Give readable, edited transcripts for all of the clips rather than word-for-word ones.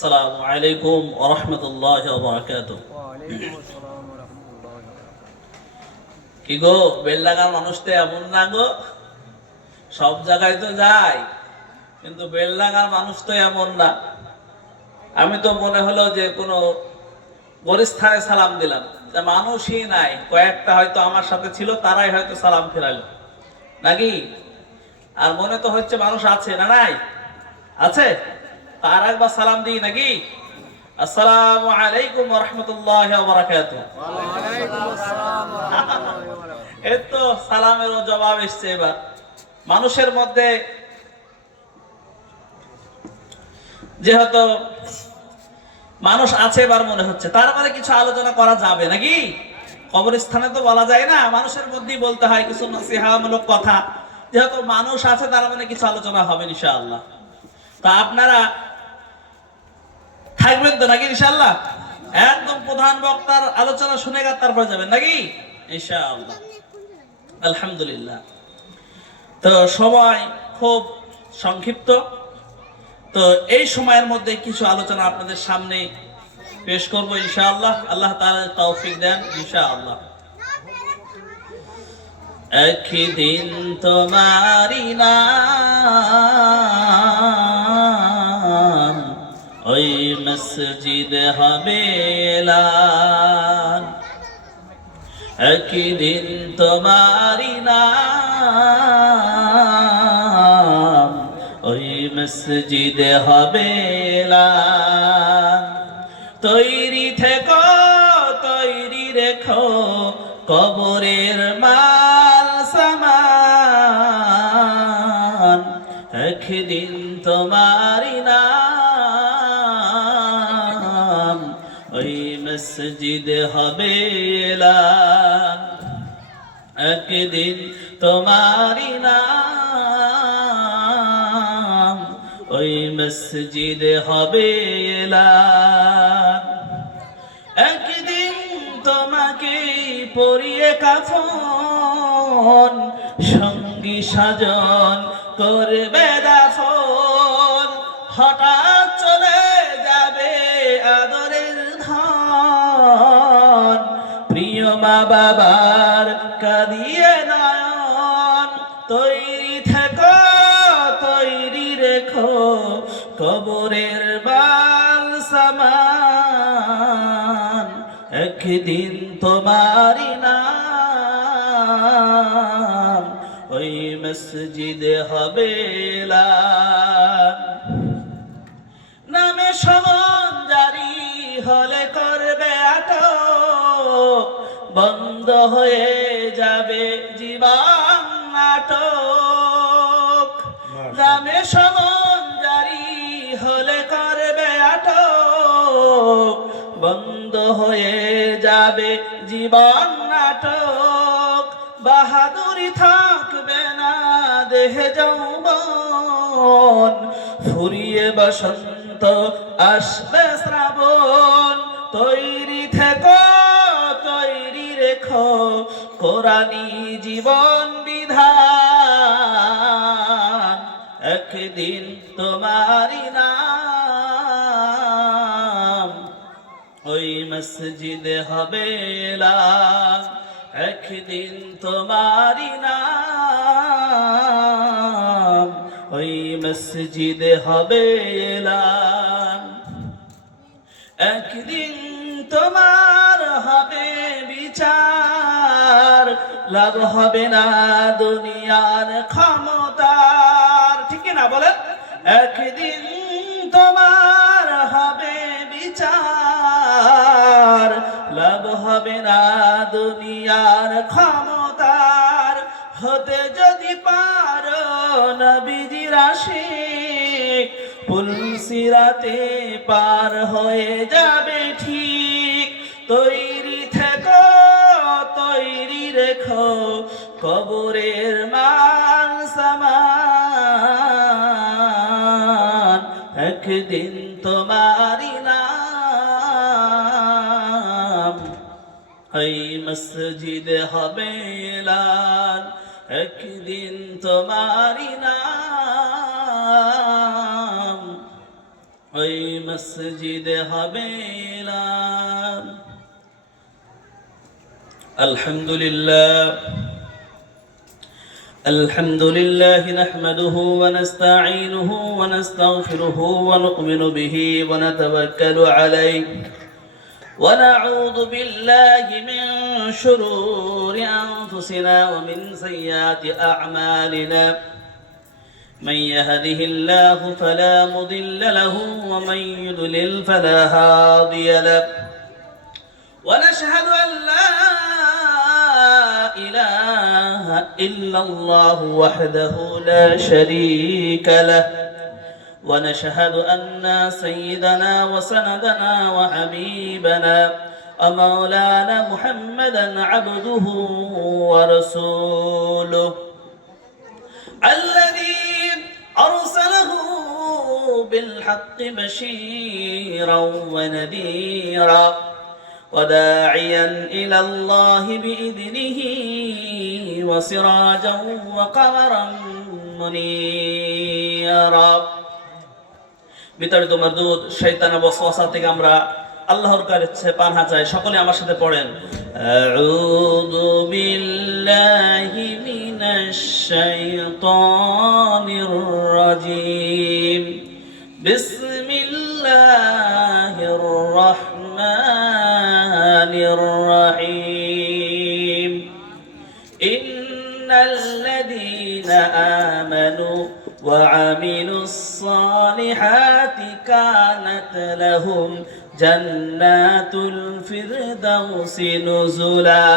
আসসালামু আলাইকুম ওয়া রাহমাতুল্লাহি ওয়া বারাকাতুহু। ওয়ালাইকুম আসসালাম ওয়া রাহমাতুল্লাহি ওয়া বারাকাতুহু। কি গো, বেলডাঙ্গার মানুষ তো এমন না গো, সব জায়গায় তো যায়, কিন্তু বেলডাঙ্গার মানুষ তো এমন না। আমি তো মনে হলো যে কোনো গরিস্থানে সালাম দিলাম, যে মানুষই নাই, কয়েকটা হয়তো আমার সাথে ছিল, তারাই হয়তো সালাম ফেরালো নাকি। আর মনে তো হচ্ছে মানুষ আছে, না নাই আছে, তার একবার সালাম দিই নাকি। আসসালামু আলাইকুম ওয়া রাহমাতুল্লাহি ওয়া বারাকাতুহু। ওয়ালাইকুম আসসালাম ওয়া রাহমাতুল্লাহি ওয়া বারাকাতুহু। এই তো সালামেরও জবাব এসছে। এবার মানুষের মধ্যে যেহেতু মানুষ আছে, এবার মনে হচ্ছে তার মানে কিছু আলোচনা করা যাবে নাকি। কবরস্থানে তো বলা যায় না, মানুষের মধ্যেই বলতে হয় কিছু নসিহামূলক কথা। যেহেতু মানুষ আছে, তার মানে কিছু আলোচনা হবে ইনশাআল্লাহ। তা আপনারা থাকবেন তো নাকি ইনশাআল্লাহ? একদম প্রধান বক্তার আলোচনা শুনে তারপর যাবেন নাকি ইনশাআল্লাহ। আলহামদুলিল্লাহ। তো সময় খুব সংক্ষিপ্ত, তো এই সময়ের মধ্যে কিছু আলোচনা আপনাদের সামনে পেশ করব ইনশাআল্লাহ। আল্লাহ তাআলা তৌফিক দেন ইনশাআল্লাহ। একদিন তোমারি নাম ওই মসজিদ হবে এলান। একদিন তোমারি নাম ওই মসজিদে হবে এলান। তৈরি থেকো, তৈরি রেখো কবরের মাল সামান। একদিন তোমারি নাম ওই মসজিদে হবে এলান। একদিন তোমারি নাম ওই মসজিদে হবে এলান। একদিন তোমাকে পরিয়ে কাফন, সঙ্গী সাজন করবে দাফন। হঠাৎ চলে যাবে আদরের ধন, প্রিয় মা বাবার কাঁদিয়ে নয়ন। তৈরি থেকো, তৈরি রেখো কবরের বাল সামান। একদিন তোমারি নাম ওই মসজিদে হবে এলান। নামে সমন জারি হলে করবে আটক, বন্ধ হয়ে যাবে জীবন নাটক। নামে সমন জারি হলে করবে আটক, বন্ধ হয়ে যাবে জীবন নাটক। বাহাদুরি থাকবে না দেহে যৌবন, ফুরিয়ে বসন্ত আসবে শ্রাবণ। তৈরি থেকো, তৈরি রেখো কোরআনী জীবন বিধান। একদিন তোমারি নাম ওই মসজিদে হবে এলান। একদিন তোমারি নাম ওই মসজিদে হবে এলান। একদিন তোমার হবে বিচার, লাভ হবে না দুনিয়ার ক্ষমতার। ঠিক না বলেন? একদিন তোমার হবে বিচার, লাভ হবে না দুনিয়ার ক্ষমতার। হতে যদি পারো নবীজির আশিক, পুলসিরাতে পার হয়ে যাবে ঠিক। তৈরি থেকো, তৈরি রেখো কবরের মান সামান। একদিন তোমারি নাম ওই মসজিদে হবে এলান। একদিন তোমারি নাম ওই মসজিদে হবে এলান। আলহামদুলিল্লাহ الحمد لله نحمده ونستعينه ونستغفره ونؤمن به ونتوكل عليه ونعوذ بالله من شرور أنفسنا ومن سيئات أعمالنا من يهده الله فلا مضل له ومن يضلل فلا هادي له ونشهد أن لا إله إلا الله وحده لا شريك له ونشهد أن سيدنا وسندنا وحبيبنا ومولانا محمدا عبده ورسوله الذي أرسله بالحق بشيرا ونذيرا وداعيا إلى الله بإذنه وسراجا وقمرا منيرا বিতাড়িত মারদুদ শয়তানের ওয়াসওয়াসা থেকে আমরা আল্লাহর কাছে পানাহ চাই। সকলে আমার সাথে পড়েন, আউযু বিল্লাহি মিনাশ শাইতানির রাজীম, বিসমিল্লাহির রাহমানির রাহিম, ইন্নাল্লাযীনা আমানু وعملوا الصالحات كانت لهم جنات الفردوس نزلا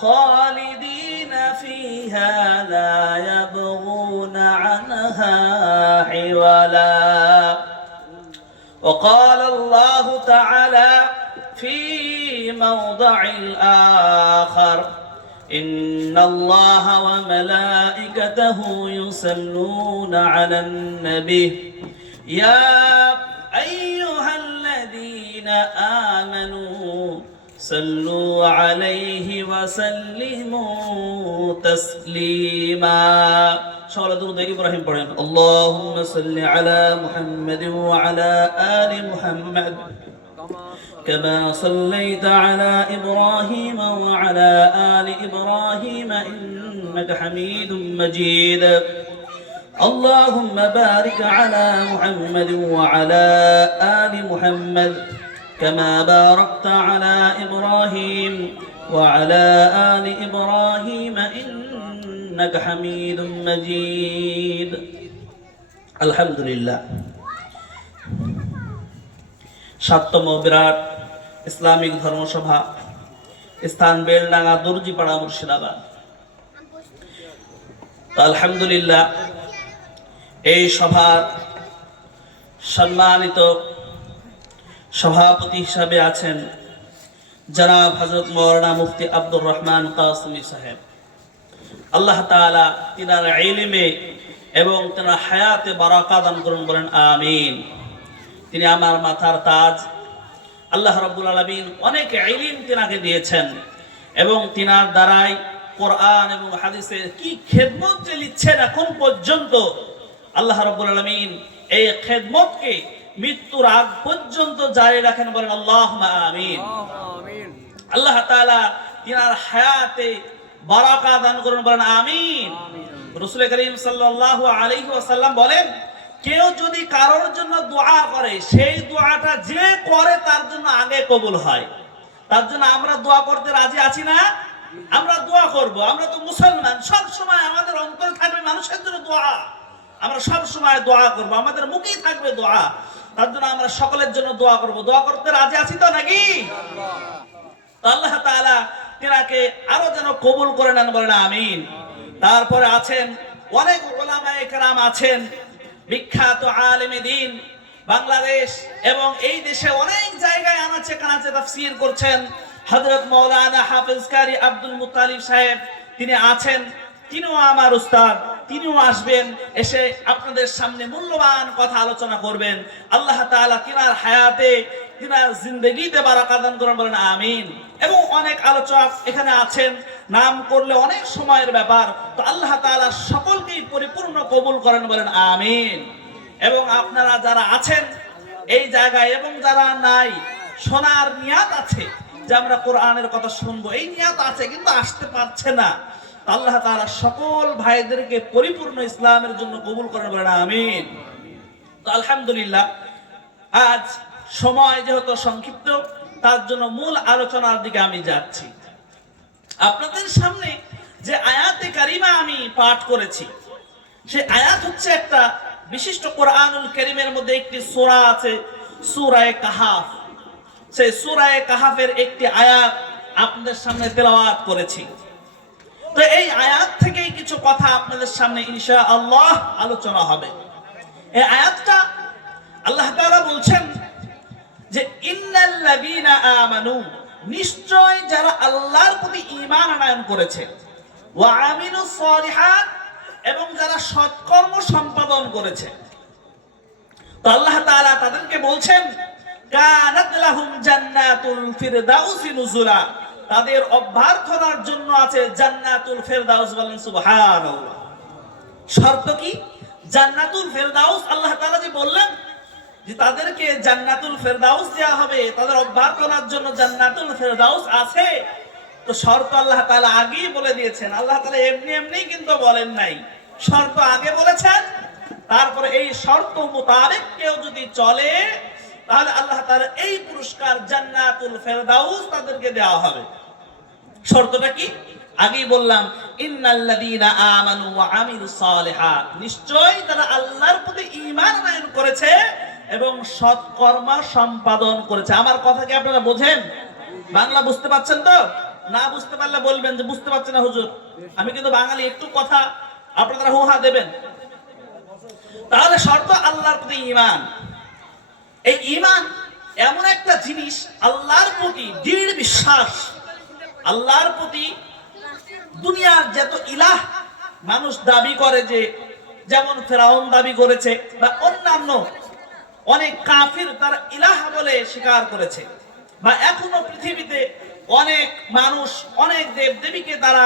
خالدين فيها لا يبغون عنها حولا. وقال الله تعالى في موضع الآخر إن الله وملائكته يصلون على النبي يا أيها الذين آمنوا صلوا عليه وسلموا تسليما. شغل درود إبراهيم পড়েন, اللهم صل على محمد وعلى آل محمد كما صليت على إبراهيم وعلى آل إبراهيم إنك حميد مجيد. اللهم بارك على محمد وعلى آل محمد كما باركت على إبراهيم وعلى آل إبراهيم إنك حميد مجيد. الحمد لله. সাততম বিরাট ইসলামিক ধর্মসভা, স্থান বেলডাঙ্গা, দর্জিপাড়া, মুর্শিদাবাদ। আলহামদুলিল্লাহ, এই সভার সম্মানিত সভাপতি হিসাবে আছেন জনাব হযরত মাওলানা মুফতি আব্দুর রহমান কাসেমি সাহেব। আল্লাহ তাআলা তিনার ইলমে এবং তিনার হায়াতে বারাকা দান করুন, বলেন আমিন। তিনি আমার মাথার তাজ। আল্লাহ রাব্বুল আলামিন অনেক ইলম তিনাকে দিয়েছেন এবং তিনার দ্বারাই কোরআন এবং হাদিসের কি খেদমত যে লিখছেন এখন পর্যন্ত, আল্লাহ রাব্বুল আলামিন এই খেদমতকে মৃত্যুর আগ পর্যন্ত জারি রাখেন, বলেন আল্লাহুম্মা আমিন। আল্লাহ তাআলা তিনার হায়াতে বারাকা দান করুন, বলেন আমিন। রাসূল করিম সাল্লাল্লাহু আলাইহি ওয়াসাল্লাম বলেন, কেউ যদি কারোর জন্য দোয়া করে, সেই দোয়াটা যে করে তার জন্য আগে কবুল হয়। তার জন্য আমরা দোয়া করতে রাজি আছি না? আমরা দোয়া করব। আমরা তো মুসলমান, সব সময় আমাদের অন্তরে থাকবে মানুষের জন্য দোয়া। আমরা সব সময় দোয়া করব, আমাদের মুখেই থাকবে দোয়া। তার জন্য আমরা সকলের জন্য দোয়া করব। দোয়া করতে রাজি আছি তো নাকি? আল্লাহ তাআলা তিনাকে আরো যেন কবুল করে নেন, বলেন আমিন। তারপরে আছেন অনেক উলামায়ে কেরাম আছেন, বিখ্যাত আলেমে দ্বীন, বাংলাদেশ এবং এই দেশে অনেক জায়গায় আনাচে কানাচে তাফসীর করছেন। হযরত মাওলানা হাফেজ কারি আব্দুল মুত্তালিব সাহেব তিনি আছেন, তিনিও আমার উস্তাদ। তিনিও আসবেন, এসে আপনাদের সামনে মূল্যবান কথা আলোচনা করবেন। আল্লাহ তাআলা তিনার হায়াতে, তিনার জিন্দেগিতে বারাকা দান করুন, বলেন আমিন। এবং অনেক আলোচক এখানে আছেন, নাম করলে অনেক সময়ের ব্যাপার। তো আল্লাহ তাআলা সকলকেই পরিপূর্ণ কবুল করেন, বলেন আমিন। এবং আপনারা যারা আছেন এই জায়গায় এবং যারা নাই শোনার নিয়াত আছে যে আমরা কোরআনের কথা শুনবো, এই নিয়াত আছে কিন্তু আসতে পারছে না, আল্লাহ তাআলা সকল ভাইদেরকে পরিপূর্ণ ইসলামের জন্য কবুল করেন, বলেন আমিন। তো আলহামদুলিল্লাহ, আজ সময় যেহেতু সংক্ষিপ্ত, তার জন্য মূল আলোচনার দিকে আমি যাচ্ছি। আপনাদের সামনে যে আয়াতে কারিমা আমি পাঠ করেছি, সেই আয়াত হচ্ছে একটা বিশিষ্ট কোরআনুল কারীমের মধ্যে একটি সূরা আছে, সূরা কাহাফ। সেই সূরা কাহাফের একটি আয়াত আপনাদের সামনে তেলাওয়াত করেছি। তো এই আয়াত থেকেই কিছু কথা আপনাদের সামনে ইনশাআল্লাহ আলোচনা হবে। এই আয়াতটা আল্লাহ তাআলা বলছেন যে ইন্নাল্লাযীনা আমানু, নিশ্চয় যারা আল্লাহর প্রতি ঈমান আনয়ন করেছে, ওয়া আমিলুস সালিহাত, এবং যারা সৎকর্ম সম্পাদন করেছে। তো আল্লাহ তাআলা তাদেরকে বলছেন কানাত লাহুম জান্নাতুল ফিরদাউসি নুজুলা, তাদের অভ্যর্থনার জন্য আছে জান্নাতুল ফিরদাউস। বলেন সুবহানাল্লাহ। শর্ত কি? জান্নাতুল ফিরদাউস। আল্লাহ তাআলা যে বললেন যে তাদেরকে জান্নাতুল ফিরদাউস দেয়া হবে, তাদের অভ্যর্থনার জন্য জান্নাতুল ফিরদাউস আছে, তো শর্ত আল্লাহ তাআলা আগেই বলে দিয়েছেন। আল্লাহ তাআলা এমনি এমনি কিন্তু বলেন নাই, শর্ত আগে বলেছেন। তারপরে এই শর্ত মোতাবেক কেউ যদি চলে, তাহলে আল্লাহ তাআলা এই পুরস্কার জান্নাতুল ফিরদাউস তাদেরকে দেওয়া হবে। শর্তটা কি? আগেই বললাম, ইন্নাল্লাযীনা আমানু ওয়া আমিলুস সালিহাত, নিশ্চয় তারা আল্লাহর প্রতি ঈমান আনয়ন করেছে এবং সৎকর্ম সম্পাদন করেছে। আমার কথা কি আপনারা বোঝেন? বাংলা বুঝতে পারছেন তো? না বুঝতে পারলে বলবেন যে বুঝতে পারছেন না হুজুর, আমি কিন্তু বাঙালি, একটু কথা আপনারা হুহা দেবেন। তাহলে শর্ত আল্লাহর প্রতি ঈমান। এই ঈমান এমন একটা জিনিস, আল্লাহর প্রতি দৃঢ় বিশ্বাস। আল্লাহর প্রতি দুনিয়ার যত ইলাহ মানুষ দাবি করে, যে যেমন ফেরাউন দাবি করেছে বা অন্যান্য অনেক কাফির তারা ইলাহ বলে স্বীকার করেছে, বা এখনো পৃথিবীতে অনেক মানুষ অনেক দেবদেবীকে তারা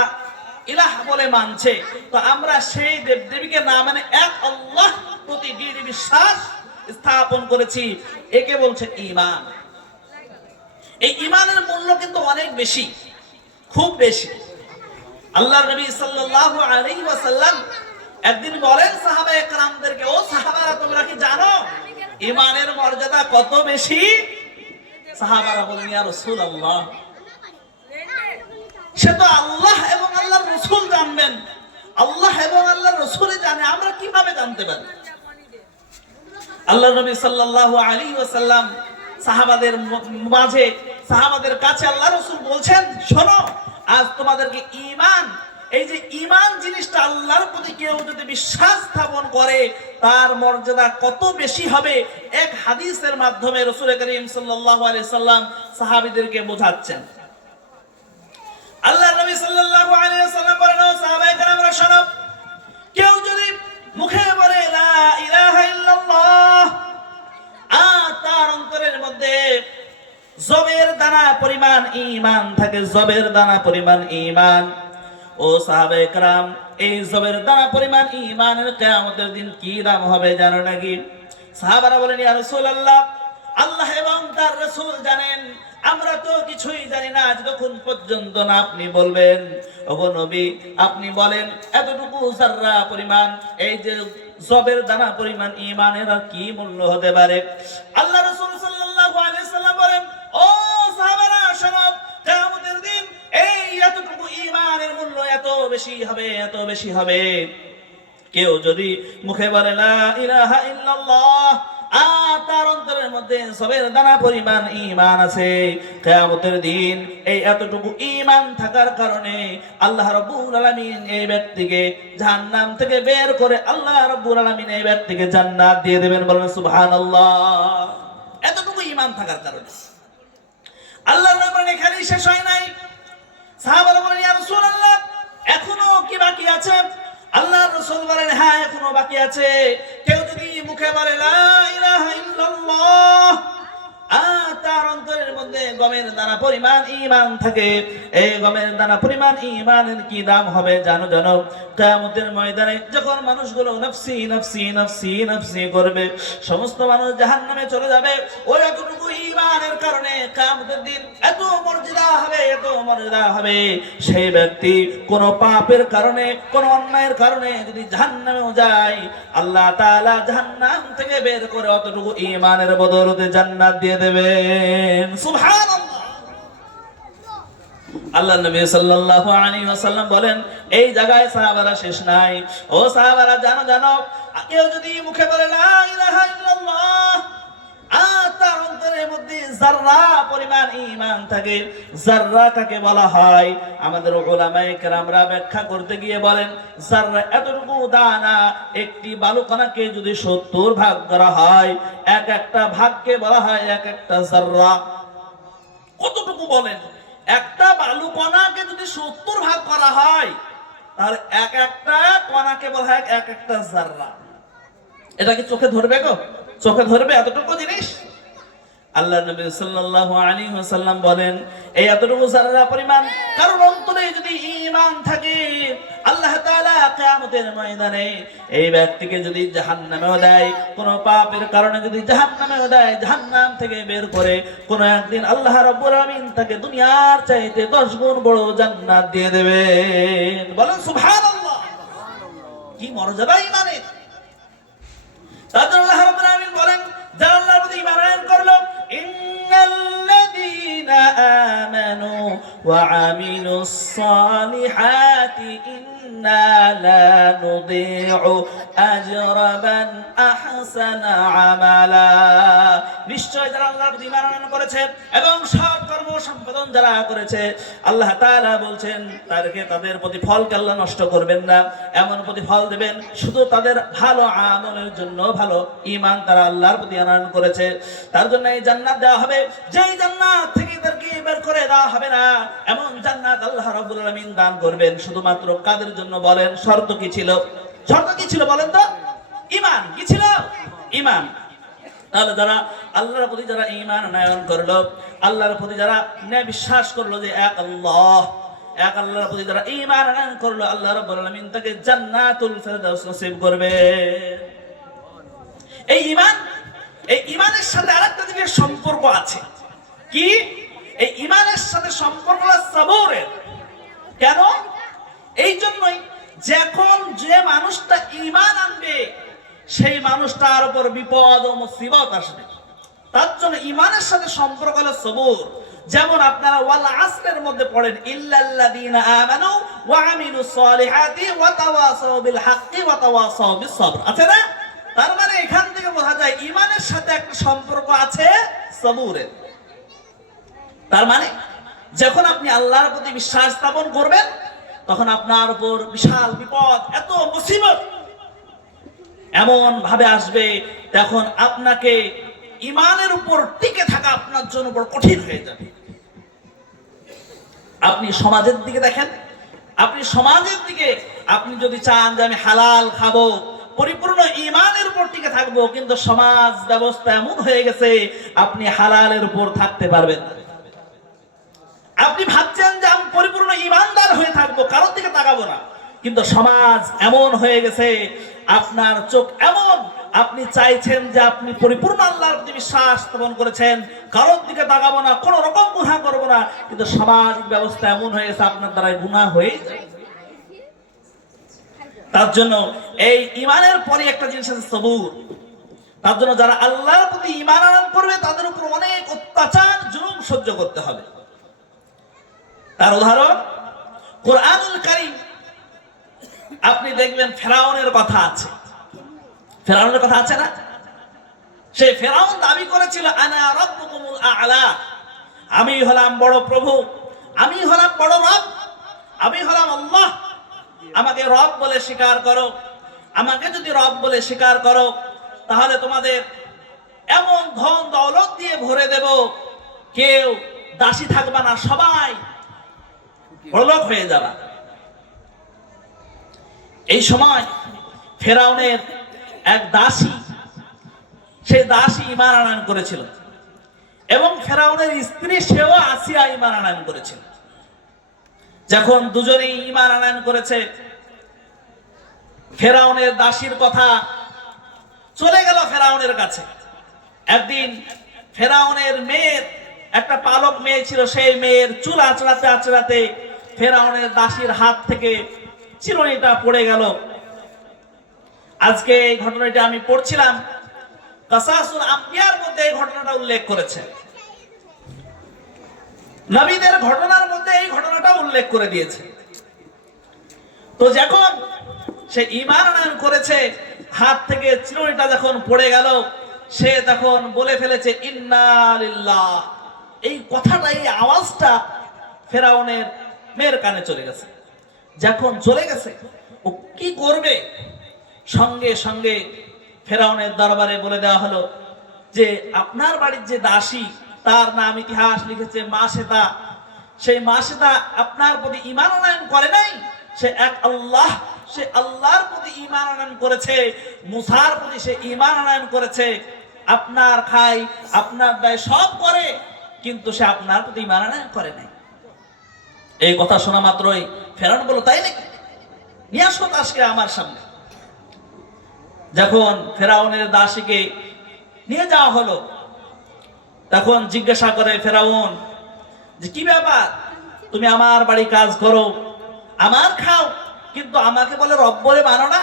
ইলাহ বলে মানছে। তো আমরা সেই দেবদেবীকে না মানে এক আল্লাহ প্রতি দৃঢ় বিশ্বাস স্থাপন করেছি, একে বলছে ঈমান। এই ঈমানের মূল্য কিন্তু অনেক বেশি, খুব বেশি। আল্লাহর নবী সাল্লাল্লাহু আলাইহি ওয়াসাল্লাম একদিন বলেন সাহাবায়ে কেরামদেরকে, ও সাহাবারা তোমরা কি জানো ঈমানের মর্যাদা কত বেশি? সাহাবারা বলেন, ইয়া রাসূলুল্লাহ, সে তো আল্লাহ এবং আল্লাহর রাসূল জানবেন, আল্লাহ এবং আল্লাহর রাসূলই জানে, আমরা কিভাবে জানতে পারি? আল্লাহর নবী সাল্লাল্লাহু আলাইহি ওয়াসাল্লাম সাহাবাদের মাঝে, সাহাবাদের কাছে আল্লাহর রাসূল বলছেন, শোনো, আজ তোমাদেরকে ঈমান, এই যে ঈমান জিনিসটা, আল্লাহর প্রতি কেউ যদি বিশ্বাস স্থাপন করে তার মর্যাদা কত বেশি হবে, এক হাদিসের মাধ্যমে রাসূল করিম সাল্লাল্লাহু আলাইহি সাল্লাম সাহাবীদেরকে বোঝাচ্ছেন। আল্লাহর নবী সাল্লাল্লাহু আলাইহি ওয়াসাল্লাম বলেন, ও সাহাবায়ে কেরামরা শোনো, কেউ যদি মুখে বলে লা ইলাহা ইল্লাল্লাহ, আর তার অন্তরের মধ্যে জবের দানা পরিমাণ ঈমান থাকে, জবের দানা পরিমাণ ঈমান, ও সাহাবায়ে কেরাম, এই জবের দানা পরিমাণ ঈমানের কিয়ামতের দিন কি দাম হবে জানো নাকি? সাহাবারা বলেন, ইয়া রাসূলুল্লাহ, আল্লাহ এবং তার রাসূল জানেন, আমরা তো কিছুই জানি না যতক্ষণ পর্যন্ত না আপনি বলবেন। ওগো নবী, আপনি বলেন এতটুকু যাররা পরিমাণ, এই যে জবের দানা পরিমাণ ঈমানের আর কি মূল্য হতে পারে? আল্লাহ রাসূল সাল্লাল্লাহু আলাইহি সাল্লাম বলেন, ও সাহাবারা শোনো, কিয়ামতের দিন এই এতটুকু ঈমানের মূল্য এত বেশি হবে, এত বেশি হবে। কেউ যদি মুখে বলে লা ইলাহা ইল্লাল্লাহ, আর তার অন্তরের মধ্যে সবের দানা পরিমাণ ঈমান আছে, কিয়ামতের দিন এই এতটুকু ঈমান থাকার কারণে আল্লাহ রাব্বুল আলামিন এই ব্যক্তিকে জাহান্নাম থেকে বের করে আল্লাহ রাব্বুল আলামিন এই ব্যক্তিকে জান্নাত দিয়ে দেবেন। বলেন সুবহানাল্লাহ। এতটুকু ঈমান থাকার কারণে। আল্লাহর নামে এখানেই শেষ হয় নাই। সাহাবারা বলেন, ইয়া রাসূলুল্লাহ, এখনো কি বাকি আছে? আল্লাহর রাসূল বলেন, হ্যাঁ, এখনো বাকি আছে। কেউ যদি মুখে বলে লা ইলাহা ইল্লাল্লাহ, আর তার অন্তরের মধ্যে গমের দানা পরিমাণ ঈমান থাকে, এই গমের দানা পরিমাণ ঈমানের কি দাম হবে জানো? কিয়ামতের ময়দানে যখন মানুষগুলো নফসি নফসি নফসি নফসি করবে, সমস্ত মানুষ জাহান্নামে চলে যাবে। ওই এতটুকু ঈমানের কারণে কিয়ামতের দিন এত মর্যাদা হবে, এত মর্যাদা হবে। সেই ব্যক্তি কোন পাপের কারণে, কোন অন্যায়ের কারণে যদি জাহান্নামেও যায়, আল্লাহ তাআলা জাহান্নাম থেকে বের করে অতটুকু ঈমানের বদৌলতে জান্নাত দিয়ে দেবেন। সুবহানাল্লাহ। আল্লাহ নবী সাল্লাল্লাহু আলাইহি ওয়াসাল্লাম বলেন, এই জায়গায় সাহাবারা শেষ নাই। ও সাহাবারা, জানো কেউ যদি মুখে বলে লা ইলাহা ইল্লাল্লাহ, আর তার অন্তরের মধ্যে যাররা পরিমাণ ঈমান থাকে, যাররা কাকে বলা হয়? আমাদের উলামায়ে কেরামরা ব্যাখ্যা করতে গিয়ে বলেন, যাররা এতটুকু দানা, একটি বালুকণাকে যদি 70 ভাগ করা হয়, এক একটা ভাগকে বলা হয় এক একটা যাররা। কতটুকু বলেন? একটা বালু কণাকে যদি 70 ভাগ করা হয়, তাহলে এক একটা কণাকে বলা হয় এক একটা যাররা। এটা কি চোখে ধরবে গো? চোখে ধরবে এতটুকু জিনিস? আল্লাহ নবী সাল্লাল্লাহু আলাইহি ওয়াসাল্লাম বলেন, এই এতটুকু যাররা পরিমাণ কারণ অন্তরে যদি ঈমান থাকে, আল্লাহ তাআলা কিয়ামতের ময়দানে এই ব্যক্তিকে যদি জাহান্নামেও দেয়, কোন পাপের কারণে যদি জাহান্নামেও দেয়, জাহান্নাম থেকে বের করে কোন একদিন আল্লাহ রাব্বুল আমিন তাকে দুনিয়ার চাইতে 10 গুণ বড় জান্নাত দিয়ে দেবেন। বলেন সুবহানাল্লাহ। কি মর্যাদা ঈমানের! আল্লাহ রাব্বুল আমিন বলেন, যারা আল্লাহর প্রতি ঈমান আনয়ন করলো, ইন্নাল্লাযীনা আমানু ওয়া আমিলুস সালিহাতি ইন্না লা নুযীউ আজরা মান আহসানা আমালা। নিশ্চয় যারা আল্লাহর প্রতি ঈমান আনয়ন করেছে এবং সৎ কর্ম সম্পাদন যারা করেছে, আল্লাহ তাআলা বলছেন তাদের প্রতিফলকে আল্লাহ নষ্ট করবেন না, এমন প্রতিফল দেবেন শুধু তাদের ভালো আমলের জন্য, ভালো ঈমান তারা আল্লাহর প্রতি আনয়ন করেছে, তার জন্য এই জান্নাত দেওয়া হবে। যেই জান্নাত থেকে তাদেরকে বের করে দেওয়া হবে না, এমন জান্নাত আল্লাহ রাব্বুল আলামিন দান করবেন। শুধুমাত্র কাদের জন্য বলেন? শর্ত কি ছিল? শর্ত কি ছিল বলেন তো? ঈমান। কি ছিল? ঈমান। তাহলে যারা আল্লাহর প্রতি যারা ঈমান আনয়ন করলো, আল্লাহর প্রতি যারা বিশ্বাস করলো যে এক আল্লাহ, এক আল্লাহর প্রতি যারা ঈমান আনয়ন করলো, আল্লাহ রাব্বুল আলামিন তাকে জান্নাতুল ফেরদাউস নসিব করবে। এই ঈমান, এই ঈমানের সাথে আরেকটা জিনিসের সম্পর্ক আছে। কি? এই ঈমানের সাথে সম্পর্ক আছে সবরের। কেন? এই জন্যই যখন যে মানুষটা ঈমান আনবে, সেই মানুষটার উপর বিপদ ও মুসিবত আসবে। তার জন্য ঈমানের সাথে সম্পর্ক হলো সবর। যেমন আপনারা ওয়াল আসরের মধ্যে পড়েন, ইল্লাল্লাযীনা আমানু ওয়া আমিলুস সালিহাতি ওয়া তাওয়াসাউ বিল হাক্কি ওয়া তাওয়াসাউ বিস সবর। আছে না? তার মানে এখান থেকে বোঝা যায় ঈমানের সাথে একটা সম্পর্ক আছে সবরের। তার মানে যখন আপনি আল্লাহর প্রতি বিশ্বাস স্থাপন করবেন, তখন আপনার উপর বিশাল বিপদ, এত মুসিবত এমন ভাবে আসবে, তখন আপনাকে ঈমানের উপর টিকে থাকা আপনার জন্য বড় কঠিন হয়ে যাবে। আপনি সমাজের দিকে দেখেন, আপনি সমাজের দিকে আপনি যদি চান যে আমি হালাল খাবো, পরিপূর্ণ ঈমানের উপর টিকে থাকবো, কিন্তু সমাজ ব্যবস্থা এমন হয়ে গেছে আপনি হালালের উপর থাকতে পারবেন না। আপনি ভাবছেন যে আমি পরিপূর্ণ ঈমানদার হয়ে থাকবো, কারোর দিকে তাকাবো না, কিন্তু সমাজ এমন হয়ে গেছে, আপনার চোখ এমন, আপনি চাইছেন যে আপনি পরিপূর্ণ আল্লাহর প্রতি বিশ্বাস স্থাপন করেছেন, কারোর দিকে তাকাবো না, কোনো রকম গুনাহ করবো না, কিন্তু সামাজিক ব্যবস্থা এমন হয়ে গেছে আপনার দ্বারা গুনাহ হয়ে যায়। তার জন্য এই ঈমানের পরে একটা জিনিস আছে সবুর। তার জন্য যারা আল্লাহর প্রতি ঈমান আনয়ন করবে, তাদের উপর অনেক অত্যাচার জুলুম সহ্য করতে হবে। তার উদাহরণ কোরআনুল কারীম। আপনি দেখবেন ফেরাউনের কথা আছে, ফেরাউনের কথা আছে না? সেই ফেরাউন দাবি করেছিল আনা রাব্বুকুমুল আ'লা, আমি হলাম বড় প্রভু, আমি হলাম বড় রব, আমি হলাম আল্লাহ, আমাকে রব বলে স্বীকার করো। আমাকে যদি রব বলে স্বীকার করো, তাহলে তোমাদের এমন ধন দৌলত দিয়ে ভরে দেব, কেউ দাসী থাকবে না, সবাই বড়লোক হয়ে যাবে। এই সময় ফেরাউনের এক দাসী, সেই দাসী ঈমান আনয়ন করেছিল। এবং ফেরাউনের স্ত্রী সেও আসিয়া ঈমান আনয়ন করেছিল। যখন দুজনেই ঈমান আনয়ন করেছে, ফেরাউনের দাসীর কথা চলে গেল ফেরাউনের কাছে। একদিন ফেরাউনের মেয়ের একটা পালক মেয়ে ছিল, সেই মেয়ের চুল আঁচড়াতে আঁচড়াতে ফেরাউনের দাসীর হাত থেকে চিরুনিটা পড়ে গেল। আজকে এই ঘটনাটা আমি পড়ছিলাম, কাসাসুল আম্বিয়ার মধ্যে এই ঘটনাটা উল্লেখ করেছে, নবীদের ঘটনার মধ্যে এই ঘটনাটা উল্লেখ করে দিয়েছে। তো যখন সে ঈমান আনয়ন করেছে, হাত থেকে চিরুনিটা যখন পড়ে গেল, সে তখন বলে ফেলেছে ইন্না লিল্লাহ। এই কথাটা, এই আওয়াজটা ফেরাউনের মেয়ের কানে চলে গেছে। যখন চলে গেছে, ও কি করবে? সঙ্গে সঙ্গে ফেরাউনের দরবারে বলে দেওয়া হলো যে আপনার বাড়ির যে দাসী, তার নাম ইতিহাস লিখেছে মাসেদা, সেই মাসেদা আপনার প্রতি ঈমান আনয়ন করে নাই, সে এক আল্লাহ, সে আল্লাহর প্রতি ঈমান আনয়ন করেছে, মুসার প্রতি সে ঈমান আনয়ন করেছে, আপনার খায় আপনার দায় সব করে, কিন্তু সে আপনার প্রতি ঈমান আনয়ন করে নাই। এই কথা শোনা মাত্রই ফেরাউন বলল তাই নাকি, নিয়ে আসো দাসকে আমার সামনে। যখন ফেরাউনের দাসীকে নিয়ে যাওয়া হলো, তখন জিজ্ঞাসা করে ফেরাউন যে কি ব্যাপার, তুমি আমার বাড়ি কাজ করো, আমার খাও, কিন্তু আমাকে বলে রব বলে মানো না।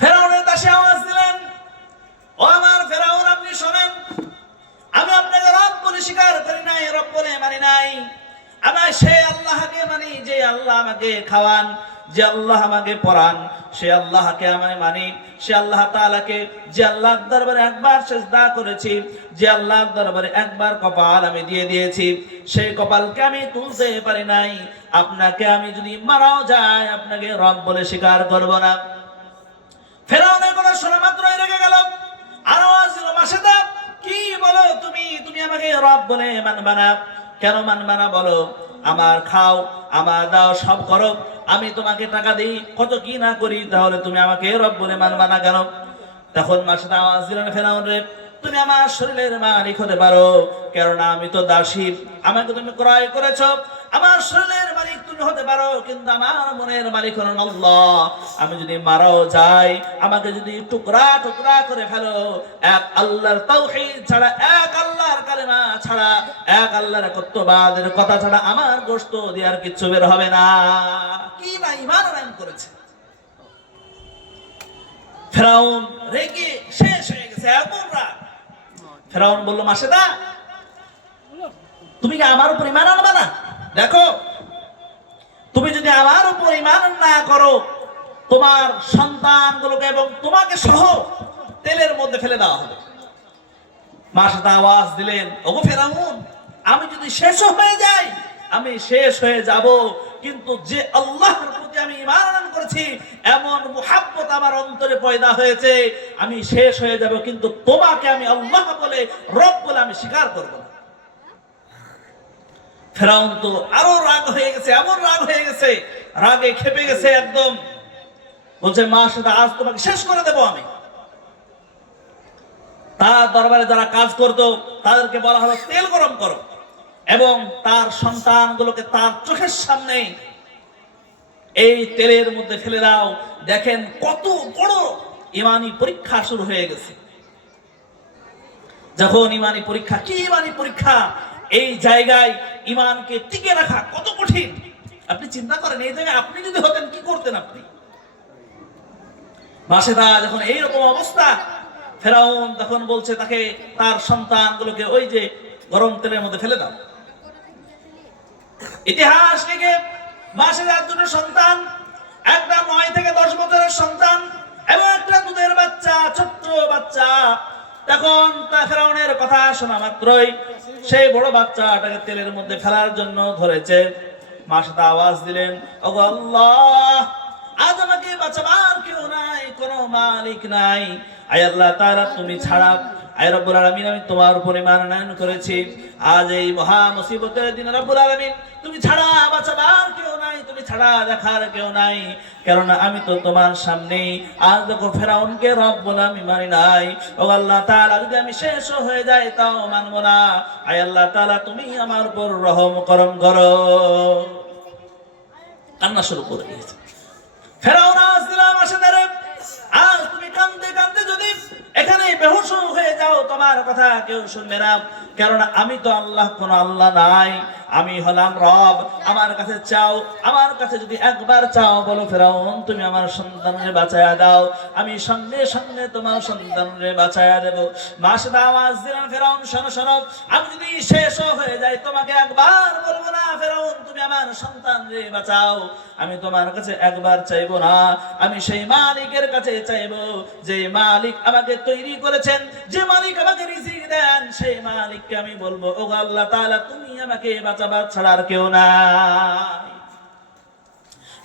ফেরাউনের দাসী আওয়াজ দিলেন, ও আমার ফেরাউন, আপনি শোনেন, আমি আপনাকে রব বলে স্বীকার করি নাই, রব বলে মানি নাই। আমি সেই আল্লাহকে মানি যে আল্লাহ আমাকে খাওয়ান, যে আল্লাহ আমাকে পড়ান, সে আল্লাহকে আমি মানি। সে আল্লাহ তাআলাকে, যে আল্লাহর দরবারে একবার সিজদা করেছি, যে আল্লাহর দরবারে একবার কপাল আমি দিয়ে দিয়েছি, সেই কপালকে আমি তুলতে পারি নাই। আপনাকে আমি যদি মারাও যায়, আপনাকে রব বলে স্বীকার করব না। ফেরাউনের কথা শোনা মাত্রই রেগে গেল, আর আওয়াজ দিল, মাসেদা কি বলো তুমি? তুমি আমাকে রব বলে মানবা না? কেন মানবা না বলো? আমার খাও, আমার দাও, সব করো, আমি তোমাকে টাকা দিই, কত কি না করি, তাহলে তুমি আমাকে রব বলে মানবা না কেন? তখন মাসেদা আওয়াজ দিলেন, ফেরাউন রে, তুমি আমার শরীরের মালিক হতে পারো, কেননা আমি তো দাসী, আমাকে তুমি ক্রয় করেছো, আমার শরীরের মালিক তুমি হতে পারো, কিন্তু আমার মনের মালিক হলেন আল্লাহ। আমি যদি মারাও যাই, আমাকে যদি টুকরা টুকরা করে ফেলো, এক আল্লাহর তাওহীদ ছাড়া, এক আল্লাহর কালেমা ছাড়া, এক আল্লাহর একত্ববাদের কথা ছাড়া আমার গোশত দিয়ে আর কিচ্ছু বের হবে না। কি না ঈমান আনয়ন করেছে! ফেরাউন রেগে শেষ হয়ে গেছে, এমন রাগ। ফেরাউন বলল, মাসেদা তুমি কি আমার উপর ঈমান আনবে না? দেখো, তুমি যদি আমার উপর ঈমান না করো, তোমার সন্তানগুলোকে এবং তোমাকে সহ তেলের মধ্যে ফেলে দেওয়া হবে। মাসেদা আওয়াজ দিলেন, ওগো ফেরাউন, আমি যদি শেষ হয়ে যাই, আমি শেষ হয়ে যাব, কিন্তু যে আল্লাহর প্রতি আমি ঈমান আনয়ন করেছি, এমন মুহাব্বত আমার অন্তরে পয়দা হয়েছে, আমি শেষ হয়ে যাব, কিন্তু তোমাকে আমি আল্লাহ বলে, রব বলে আমি স্বীকার করব না। ফেরাউন তো আরো রাগ হয়ে গেছে, এমন রাগ হয়ে গেছে, রাগে খেপে গেছে একদম। বলছে, মাসেদা আজ তোমাকে শেষ করে দেব আমি। তার দরবারে যারা কাজ করত, তাদেরকে বলা হলো তেল গরম করো এবং তার সন্তানগুলোকে তার চোখের সামনে এই তেলের মধ্যে ফেলে দাও। দেখেন কত বড় ঈমানি পরীক্ষা শুরু হয়ে গেছে। যখন ঈমানি পরীক্ষা, কি ঈমানি পরীক্ষা! এই জায়গায় ঈমানকে টিকে রাখা কত কঠিন আপনি চিন্তা করেন। এই জায়গায় আপনি যদি হতেন, কি করতেন আপনি? মাসেদা যখন এইরকম অবস্থা, ফেরাউন তখন বলছে তাকে, তার সন্তানগুলোকে ওই যে গরম তেলের মধ্যে ফেলে দাও। ইতিহাস লিখে মাসেদার দুটো সন্তান, একটা 9 থেকে 10 বছরের সন্তান এবং একটা দুধের বাচ্চা, ছোট্ট বাচ্চা। তখন ফেরাউনের কথা শোনা মাত্রই সেই বড় বাচ্চাটাকে তেলের মধ্যে ফেলার জন্য ধরেছে। মাসেদা আওয়াজ দিলেন, ওগো আল্লাহ, আজ আমাকে বাঁচাবার কেউ নাই, কোনো মালিক নাই, আয় আল্লাহ তাআলা তুমি ছাড়া, আয় রব্বুল আলামিন, আমি তোমার উপর ঈমান আনয়ন করেছি। আজ এই মহা মুসিবতের দিন রব্বুল আলামিন, তুমি ছাড়া বাঁচাবার কেউ নাই, তুমি ছাড়া দেখার কেউ নাই, কেননা আমি তো তোমার সামনে। আজ দেখো ফেরাউনকে রব বলে আমি মানি নাই। ও আল্লাহ তাআলা, যদি আমি শেষ হয়ে যাই তাও মানবো না। আয় আল্লাহ তাআলা, তুমি আমার উপর রহম করম করো। কান্না শুরু করে দিয়েছে ফেরাউন। আজ দিলাম আসেদারে, আজ তুমি কান্দতে কান্দতে যদি এখানে বেহুশ হয়ে যাও, তোমার কথা কেউ শুনবে না, কেননা আমি তো আল্লাহ, কোন আল্লাহ নাই, আমি হলাম রব। আমার কাছে চাও, আমার কাছে যদি একবার চাও, বলো ফেরাউন তুমি আমার সন্তানকে বাঁচায়া দাও, আমি সঙ্গে সঙ্গে তোমার সন্তানকে বাঁচায়া দেব। মাসেদা আওয়াজ দিলেন, ফেরাউন শোনো শোনো, আমি যদি শেষ হয়ে যাই তোমাকে একবার বলবো না ফেরাউন তুমি আমার সন্তানকে বাঁচাও, আমি তোমার কাছে একবার চাইবো না, আমি সেই মালিকের কাছে চাইবো যে মালিক আমাকে তৈরি করেছেন, যে মালিক আমাকে রিজিক দেন, সেই মালিককে আমি বলবো ও আল্লাহ তাআলা তুমি আমাকে বাঁচাবার ছাড়া আর কেউ নাই।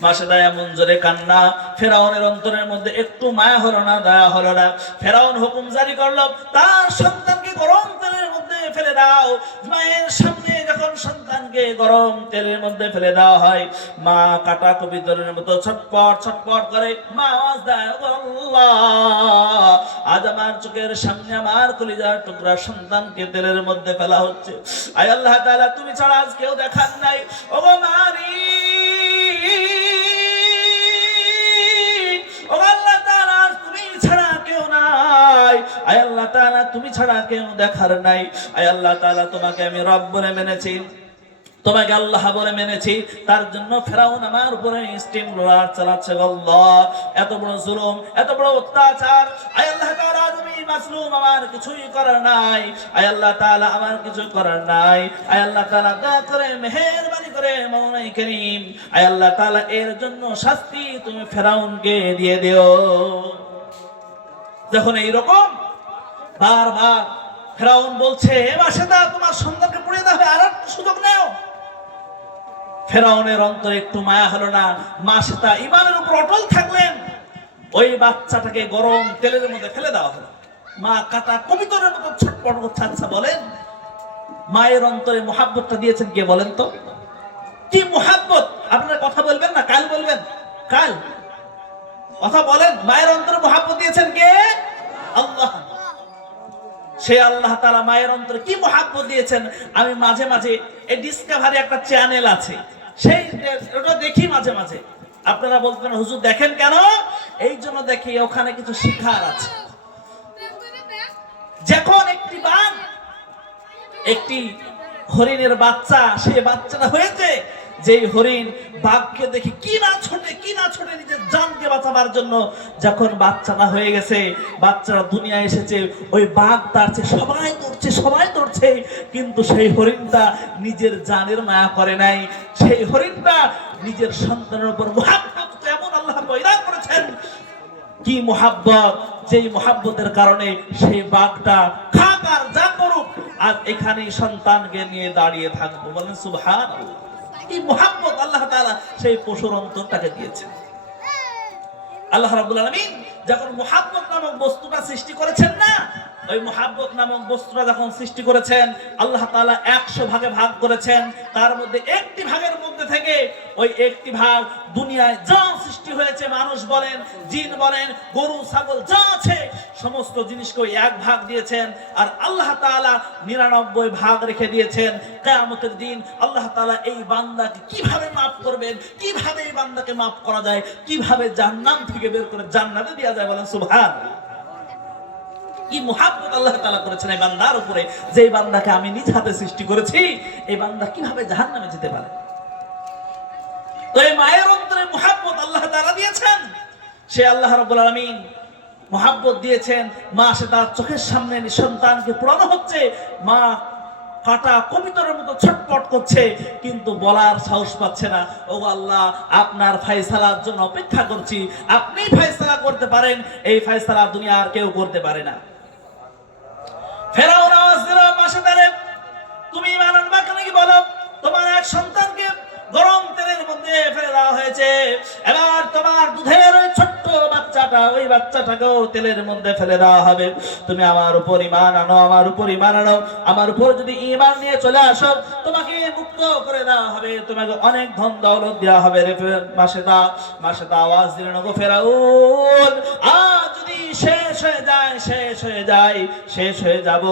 মাসেদা এমন জোরে কান্না, ফেরাউনের অন্তরের মধ্যে একটু মায়া হলো না, দয়া হলো না। ফেরাউন হুকুম জারি করলো, তার সন্তানকে গরম তেলের মধ্যে ফেলে দাও। মায়ের সামনে যখন সন্তানকে গরম তেলের মধ্যে ফেলে দেওয়া হয়, মা কাটা কবিতরের মতো ছটপট ছটপট করে মা আওয়াজ দেয়, ও আল্লাহ, আজ আমার চোখের সামনে আমার কলিজার টুকরা সন্তানকে তেলের মধ্যে ফেলা হচ্ছে। আয় আল্লাহ তাআলা, তুমি ছাড়া আজ কেউ দেখার নাই। ও তুমি ছাড়া কেউ দেখার নাই। আয় আল্লাহ তাআলা, তোমাকে আমি রব বলে মেনেছি, তোমাকে আল্লাহ বলে মেনেছি, তার জন্য ফেরাউন আমার উপরে স্টিম রোলার চালাচ্ছে। আল্লাহ, এত বড় জুলুম, এত বড় অত্যাচার। আয় আল্লাহ তাআলা, তুমি মাসলুম, আমার কিছুই করার নাই। আয় আল্লাহ তাআলা, আমার কিছু করার নাই। আয় আল্লাহ তাআলা, দয়া করে মেহেরবানি করে মাওলাই করিম, আয় আল্লাহ তাআলা, এর জন্য শাস্তি তুমি ফেরাউনকে দিয়ে দিও। যখন এইরকম বারবার ফেরাউন বলছে, এ মাসেদা তোমার সন্তানকে পুড়িয়ে দেওয়া হবে, আর একটু সুযোগ নেও। ফেরাউনের অন্তরে একটু মায়া হলো না। মাসেদা ঈমানের উপর অটল থাকলেন। ওই বাচ্চাটাকে গরম তেলের মধ্যে ফেলে দেওয়া হলো। মা কাটা কবিতরের মতো ছটপট করছে। আচ্ছা বলেন, মায়ের অন্তরে মুহাব্বতটা দিয়েছেন কে বলেন তো? কি মুহাব্বত! আপনারা কথা বলবেন না, কাল বলবেন, কাল কথা বলেন। মায়ের অন্তরে মুহাব্বত দিয়েছেন কে? আল্লাহ। সে আল্লাহ তাআলা মায়ের অন্তরে কি মুহাব্বত দিয়েছেন। আমি মাঝে মাঝে এই ডিসকভারি একটা চ্যানেল আছে, সেই ওটা দেখি মাঝে মাঝে। আপনারা বলতেন হুজুর দেখেন কেন? এই জন্য দেখি ওখানে কিছু শিখার আছে। যখন একটি বাঘ একটি হরিণের বাচ্চা, সে বাচ্চাটা হয়েছে, যেই হরিণ বাঘকে দেখে কি না ছোটে নিজের জানকে বাঁচাবার জন্য, যখন বাচ্চাটা হয়ে গেছে, বাচ্চারা দুনিয়া এসেছে, ওই বাঘ তার চেয়ে সবাই ধরছে, কিন্তু সেই হরিণটা নিজের জানের মায়া করে নাই। সেই হরিণটা নিজের সন্তানের উপর মুহাব্বত এমন আল্লাহ পয়দা করেছেন, কি মুহাব্বত, যেই মুহাব্বতের কারণে সেই বাঘটা খাক আর যা করুক, আজ এখানেই সন্তানকে নিয়ে দাঁড়িয়ে থাকবো। বলেন সুবহানাল্লাহ। কি মুহাব্বত আল্লাহ তাআলা সেই পশুর অন্তরটাকে দিয়েছেন। আল্লাহ রাব্বুল আলামিন যখন মুহাব্বত নামক বস্তুটা সৃষ্টি করেছেন না, ওই মুহাব্বত নামক বস্তুটা যখন সৃষ্টি করেছেন, আল্লাহ তাআলা 100 ভাগে ভাগ করেছেন। তার মধ্যে একটি ভাগের মধ্যে থেকে ওই একটি ভাগ দুনিয়ায় যা সৃষ্টি হয়েছে, মানুষ বলেন, জিন বলেন, গরু ছাগল যা আছে, সমস্ত জিনিসকে এক ভাগ দিয়েছেন। আর আল্লাহ তাআলা 99 ভাগ রেখে দিয়েছেন। কিয়ামতের দিন আল্লাহ তাআলা এই বান্দাকে কিভাবে মাফ করবেন, কিভাবে এই বান্দাকে মাফ করা যায়, কিভাবে জাহান্নাম থেকে বের করে জান্নাতে দেওয়া যায়। বলেন সুবহানাল্লাহ। কি মুহাব্বত আল্লাহ তাআলা করেছেন এই বান্দার উপরে, যে বান্দাকে আমি নিজ হাতে সৃষ্টি করেছি, এই বান্দা কিভাবে জাহান্নামে যেতে পারে। তো এই মায়ের অন্তরে মুহাব্বত আল্লাহ তাআলা দিয়েছেন। সে আল্লাহ রাব্বুল আলামিন মুহাব্বত দিয়েছেন। মা সে তার চোখের সামনে সন্তানকে পোড়ানো হচ্ছে, মা কাটা কবিতরের মতো ছটপট করছে, কিন্তু বলার সাহস পাচ্ছে না। ও আল্লাহ, আপনার ফয়সালার জন্য অপেক্ষা করছি, আপনি ফয়সালা করতে পারেন, এই ফয়সালা দুনিয়া আর কেউ করতে পারে না। ফেরাউন আওয়াজ দিল, মাসেদারে তুমি ঈমান আনবা নাকি বলো? তোমার এক সন্তানকে গরম তেলের মধ্যে ফেলে দেওয়া হয়েছে, এবার তোমার দুধের ওই ছোট্ট বাচ্চাটা, ওই বাচ্চাটাকেও তেলের মধ্যে ফেলে দেওয়া হবে। তুমি আমার উপর ঈমান আনো, আমার উপর ঈমান আনো, আমার উপর যদি ঈমান নিয়ে চলে আসো, তোমাকে মুক্ত করে দেওয়া হবে, তোমাকে অনেক ধন দৌলত দেওয়া হবে রে মাসেদা। মাসেদা আওয়াজ দিলেন, ওগো ফেরাউন, আজ যদি শেষ হয়ে যায়, শেষ হয়ে যাব,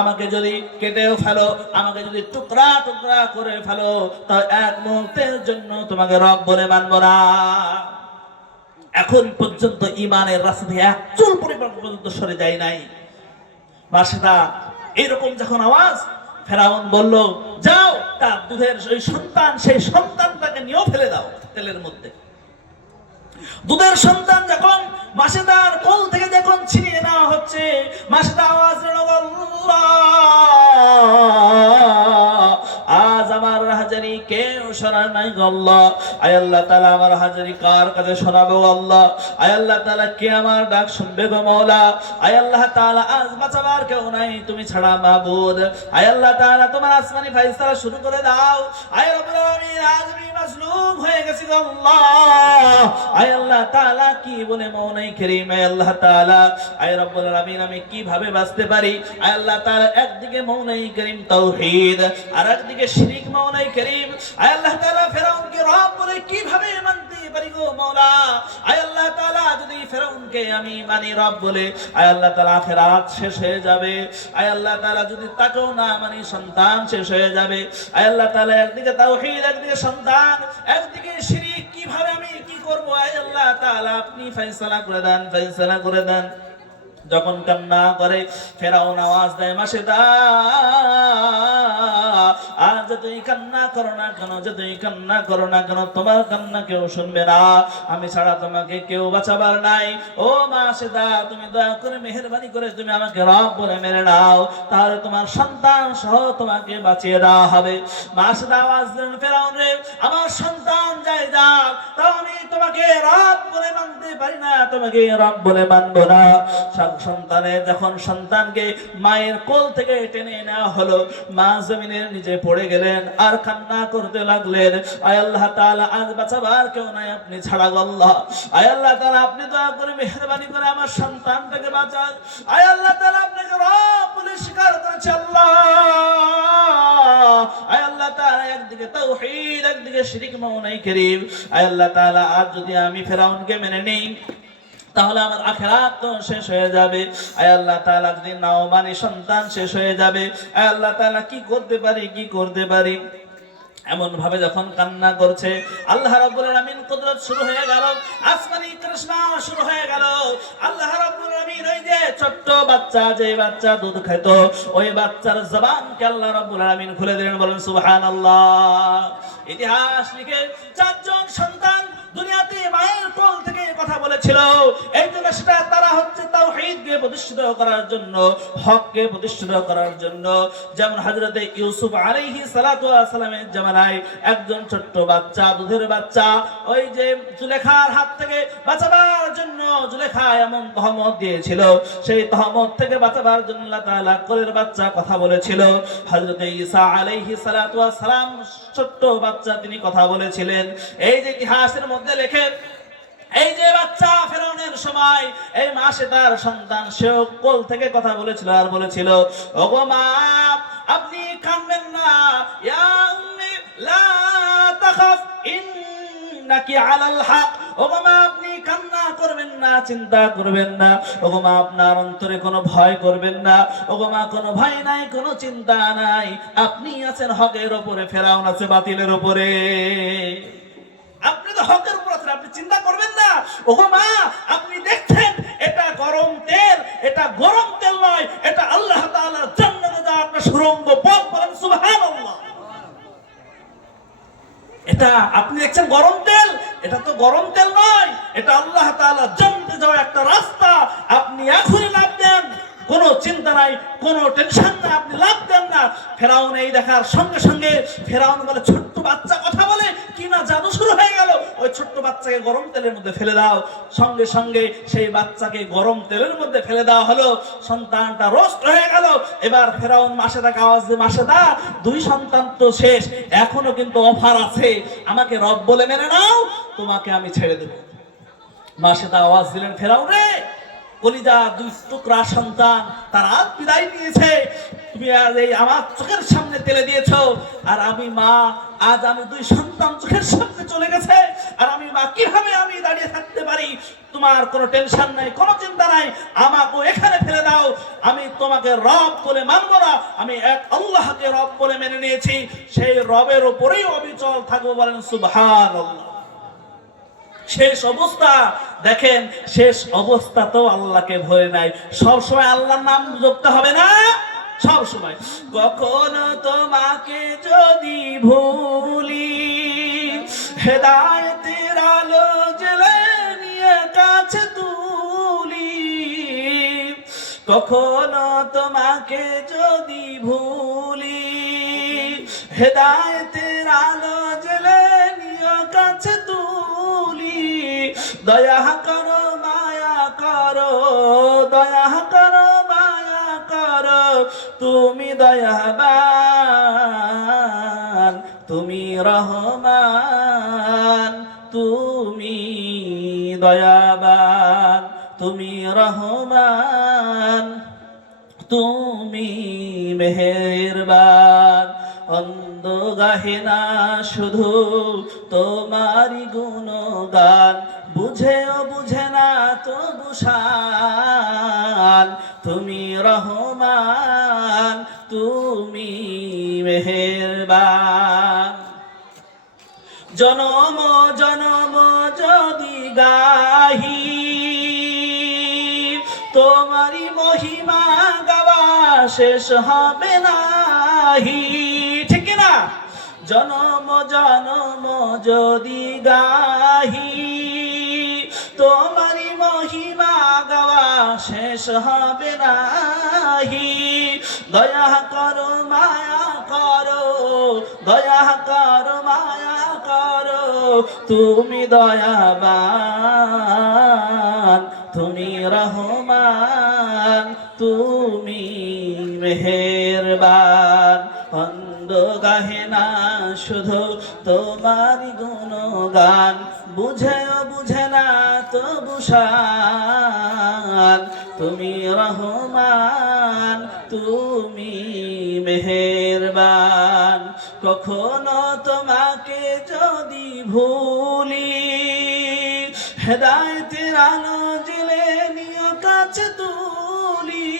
আমাকে যদি কেটেও ফেলো, আমাকে যদি টুকরা টুকরা করে ফেলো, তা এক মুহূর্তের জন্য তোমাকে রব বলে মানব না। এখন পর্যন্ত ইমানের রাস্তা থেকে এক চুল পরিমাণ পর্যন্ত সরে যায় নাই। মাসেদা এরকম যখন আওয়াজ, ফেরাউন বলল, যাও তার দুধের ওই সন্তান, সেই সন্তানটাকে নিয়েও ফেলে দাও তেলের মধ্যে। দুধের সন্তান যখন মাসেদার কোল থেকে যখন ছিনিয়ে নেওয়া হচ্ছে, মাসেদা আওয়াজ দিল, আল্লাহ, আজ আমার হাজারি কেউ শোনার নাই গো আল্লাহ। আয় আল্লাহ তাআলা, আমার হাজারি কার কাছে শোনাবো আল্লাহ? আয় আল্লাহ তাআলা, কে আমার ডাক শুনবে গো মাওলা? আয় আল্লাহ তাআলা, আজ বাঁচাবার কেউ নাই তুমি ছাড়া মাবুদ। আয় আল্লাহ তাআলা, তোমার আসমানি ফায়সালা শুরু করে দাও। আয় রব্বুল আলামিন, আজ আমি মাজলুম হয়ে গেছি গো আল্লাহ। আয় আল্লাহ তাআলা, কি বলে মওলাই করিম, আয় আল্লাহ তাআলা, আয় রব্বুল আলামিন, আমি কিভাবে বাঁচতে পারি? আয় আল্লাহ তাআলা, একদিকে মওলাই করিম তাওহীদ, আর একদিকে শিরক মওলাই করিম। আয় আল্লাহ তাআলা, ফেরাউনকে রব বলে কিভাবে মানতে পারি গো মাওলা? আয় আল্লাহ তাআলা, যদি ফেরাউনকে আমি মানি রব বলে, আয় আল্লাহ তাআলা, আখিরাত শেষ হয়ে যাবে। আয় আল্লাহ তাআলা, যদি তাকেও না মানি, সন্তান শেষ হয়ে যাবে। আয় আল্লাহ তাআলা, একদিকে তাওহীদ, একদিকে সন্তান, একদিকে শিরক, কিভাবে আমি কি করব? আয় আল্লাহ তাআলা, আপনি ফয়সালা করে দেন, ফয়সালা করে দেন। যখন কান্না করে ফেরাউন আওয়াজ দেয়, মাসেদা, আজ যতই কান্না করো না কেন, যতই কান্না করো না কেন, তোমার কান্না কেউ শুনবে না, আমি ছাড়া তোমাকে কেউ বাঁচাবার নাই। ও মাসেদা, তুমি দয়া করে মেহেরবানি করে তুমি আমাকে রব বলে মেনে নাও, তাহলে তোমার সন্তান সহ তোমাকে বাঁচিয়ে দেওয়া হবে। মাসেদা আওয়াজ দেন, ফেরাউন রে, আমার সন্তান যাই যাক, তাও আমি তোমাকে রব বলে মানতে পারি না, তোমাকে রব বলে মানবো না। সন্তানের যখন সন্তানকে মায়ের কোল থেকে টেনে নেওয়া হলো, মা জমিনের নিচে পড়ে গেলেন আর কান্না করতে লাগলেন। আয় আল্লাহ তাআলা, আজ বাঁচাবার কেউ নাই আপনি ছাড়া গো আল্লাহ। আয় আল্লাহ তাআলা, আপনি দয়া করে মেহেরবানি করে আমার সন্তানটাকে বাঁচান। আয় আল্লাহ তাআলা, আপনাকে রব বলে স্বীকার করেছে আল্লাহ। আয় আল্লাহ তাআলা, একদিকে তাওহীদ, একদিকে শিরক মওলাই করিম। আয় আল্লাহ তাআলা, আজ যদি আমি ফেরাউনকে মেনে নেই, তাহলে আমার আখিরাত তো শেষ হয়ে যাবে। আয় আল্লাহ তাআলা, যদি নাও মানি, সন্তান শেষ হয়ে যাবে। আয় আল্লাহ তাআলা, কি করতে পারি, কি করতে পারি? এমন ভাবে যখন কান্না করছে, আল্লাহ রাব্বুল আলামিন কুদরত শুরু হয়ে গেল, আসমানি কৃষ্ণা শুরু হয়ে গেল। আল্লাহ রাব্বুল আলামিন, ওই যে ছোট্ট বাচ্চা, যে বাচ্চা দুধ খেত, ওই বাচ্চার জবানকে আল্লাহ রাব্বুল আলামিন খুলে দিলেন। বলেন সুবহানাল্লাহ। ইতিহাস লিখে, চারজন সন্তান দুনিয়াতে মায়ের কোল থেকে কথা বলেছিল। এই জন্য সেটা তারা হচ্ছে তাওহীদকে প্রতিষ্ঠিত করার জন্য, হককে প্রতিষ্ঠিত করার জন্য। যেমন হযরতে ইউসুফ আলাইহিস সালাতু ওয়াস সালামের জামানায় একজন ছোট্ট বাচ্চা, দুধের বাচ্চা, ওই যে জুলেখার হাত থেকে বাঁচাবার জন্য জুলেখা এমন তহমত দিয়েছিল, সেই তহমত থেকে বাঁচাবার জন্য আল্লাহ তাআলা কোলের বাচ্চা কথা বলেছিল। হযরতে ঈসা আলাইহিস সালাতু ওয়াস সালাম ছোট্ট বাচ্চা, তিনি কথা বলেছিলেন। এই যে ইতিহাসের মধ্যে লেখে, এই যে বাচ্চা ফেরাউনের সময়, এই মাসে তার সন্তান, সেও কোল থেকে কথা বলেছিল আর বলেছিল, ওগো মা, আপনি কাঁদবেন না, ইয়া উম্মি লা তাখাফ ইন্নাকি আলাল হক। ওগো মা, আপনি কান্না করবেন না, চিন্তা করবেন না। ওগো মা, আপনার অন্তরে কোনো ভয় করবেন না। ওগো মা, কোনো ভয় নাই, কোনো চিন্তা নাই, আপনি আছেন হকের উপরে, ফেরাউন আছে বাতিলের উপরে। আপনি তো হকের উপর আছেন, আপনি চিন্তা করবেন না। ওগো মা, আপনি দেখছেন এটা গরম তেল, এটা গরম তেল নয়, এটা আল্লাহ তাআলার জান্নাতে যাওয়ার আপনার সুড়ঙ্গ পথ। বলেন সুবহানাল্লাহ। এটা আপনি দেখছেন গরম তেল, এটা তো গরম তেল নয়, এটা আল্লাহ তাআলার জান্নাতে যাওয়ার একটা রাস্তা। আপনি এখনই লাভ দেন, কোনো চিন্তা নাই, কোনো টেনশন নাই, আপনি লাভ দেন না। ফেরাউন এই দেখার সঙ্গে সঙ্গে, ফেরাউন বলে, ছোট্ট বাচ্চা কথা বলে, কি না জাদু শুরু হয়ে গেল, ওই ছোট্ট বাচ্চাকে গরম তেলের মধ্যে ফেলে দাও। সঙ্গে সঙ্গে সেই বাচ্চাকে গরম তেলের মধ্যে ফেলে দেওয়া হলো, সন্তানটা রোস্ট হয়ে গেল। এবার ফেরাউন মাসেদাকে আওয়াজ দিয়ে, মাসেদা, দুই সন্তান তো শেষ, এখনো কিন্তু অফার আছে, আমাকে রব বলে মেনে নাও, তোমাকে আমি ছেড়ে দেব। মাসেদা আওয়াজ দিলেন, ফেরাউন রে, কলিজা দুই টুকরা সন্তান তারা বিদায় নিয়েছে, তুমি আজ এই আমার চোখের সামনে তেলে দিয়েছো। আর আমি মা, আজ আমি দুই সন্তান চোখের সামনে চলে গেছে, আর আমি মা কিভাবে আমি দাঁড়িয়ে থাকতে পারি? তোমার কোনো টেনশন নাই, কোনো চিন্তা নাই, আমাকে এখানে ফেলে দাও। আমি তোমাকে রব বলে মানবো না, আমি এক আল্লাহকে রব বলে মেনে নিয়েছি, সেই রবের উপরেই অবিচল থাকবো। বলেন সুবহানাল্লাহ। শেষ অবস্থা দেখেন, শেষ অবস্থা তো আল্লাহকে ভরে নাই। সব সময় আল্লাহর নাম জপতে হবে না, সব সময়। কখনো তোমাকে যদি ভুলি, হেদায়েতের আলো জ্বেলে নিয়ে কাছে তুলি। কখনো তোমাকে যদি ভুলি, হেদায়েতের আলো জ্বেলে নিয়ে কাছে তুলি। দয়া করো মায়া করো, দয়া করো মায়া করো, তুমি দয়াবান, তুমি রহমান, তুমি দয়াবান, তুমি রহমান, তুমি মেহেরবান। অন্ধ গাহে না শুধু তোমারই গুণগান, বুঝেও বুঝে না তবু শান, তুমি রহমান, তুমি মেহেরবান। জনম জনম যদি গাহি, তোমারই মহিমা গাওয়া শেষ হবে নাহি। ঠিক না? জনম জনম যদি গাহি, তোমারই মহিমা গাওয়া শেষ হবে নাহি। দয়া করো মায়া করো, দয়া করো মায়া করো, তুমি দয়াবান, তুমি রহমান, তুমি মেহেরবান। অন্ধ গাহে না শুধু তোমারই গুণগান, বুঝেও বুঝে না তবু শান, তুমি রহমান, তুমি মেহেরবান। কখনো তোমাকে যদি ভুলি, হেদায়েতের আলো জ্বেলে নিয়ে কাছে তুলি।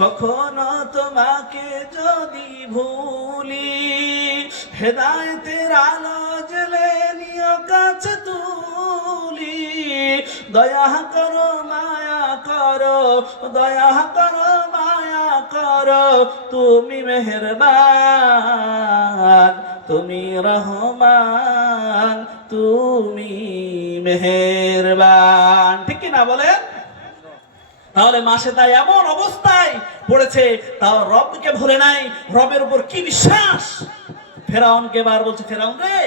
কখনো তোমাকে যদি ভুলি, হেদায়েতের আলো জ্বেলে নিয়ে কাছে তুলি। দয়া করো মায়া করো, দয়া করো মায়া করো, তুমি মেহেরবান, তুমি রহমান, তুমি মেহেরবান। ঠিক কি না বলেন? তাহলে মাসে তাই এমন অবস্থায় পড়েছে, তাও রবকে ভুলে নাই। রবের উপর কি বিশ্বাস! ফেরাউনকে বার বলছে, ফেরাউন রে,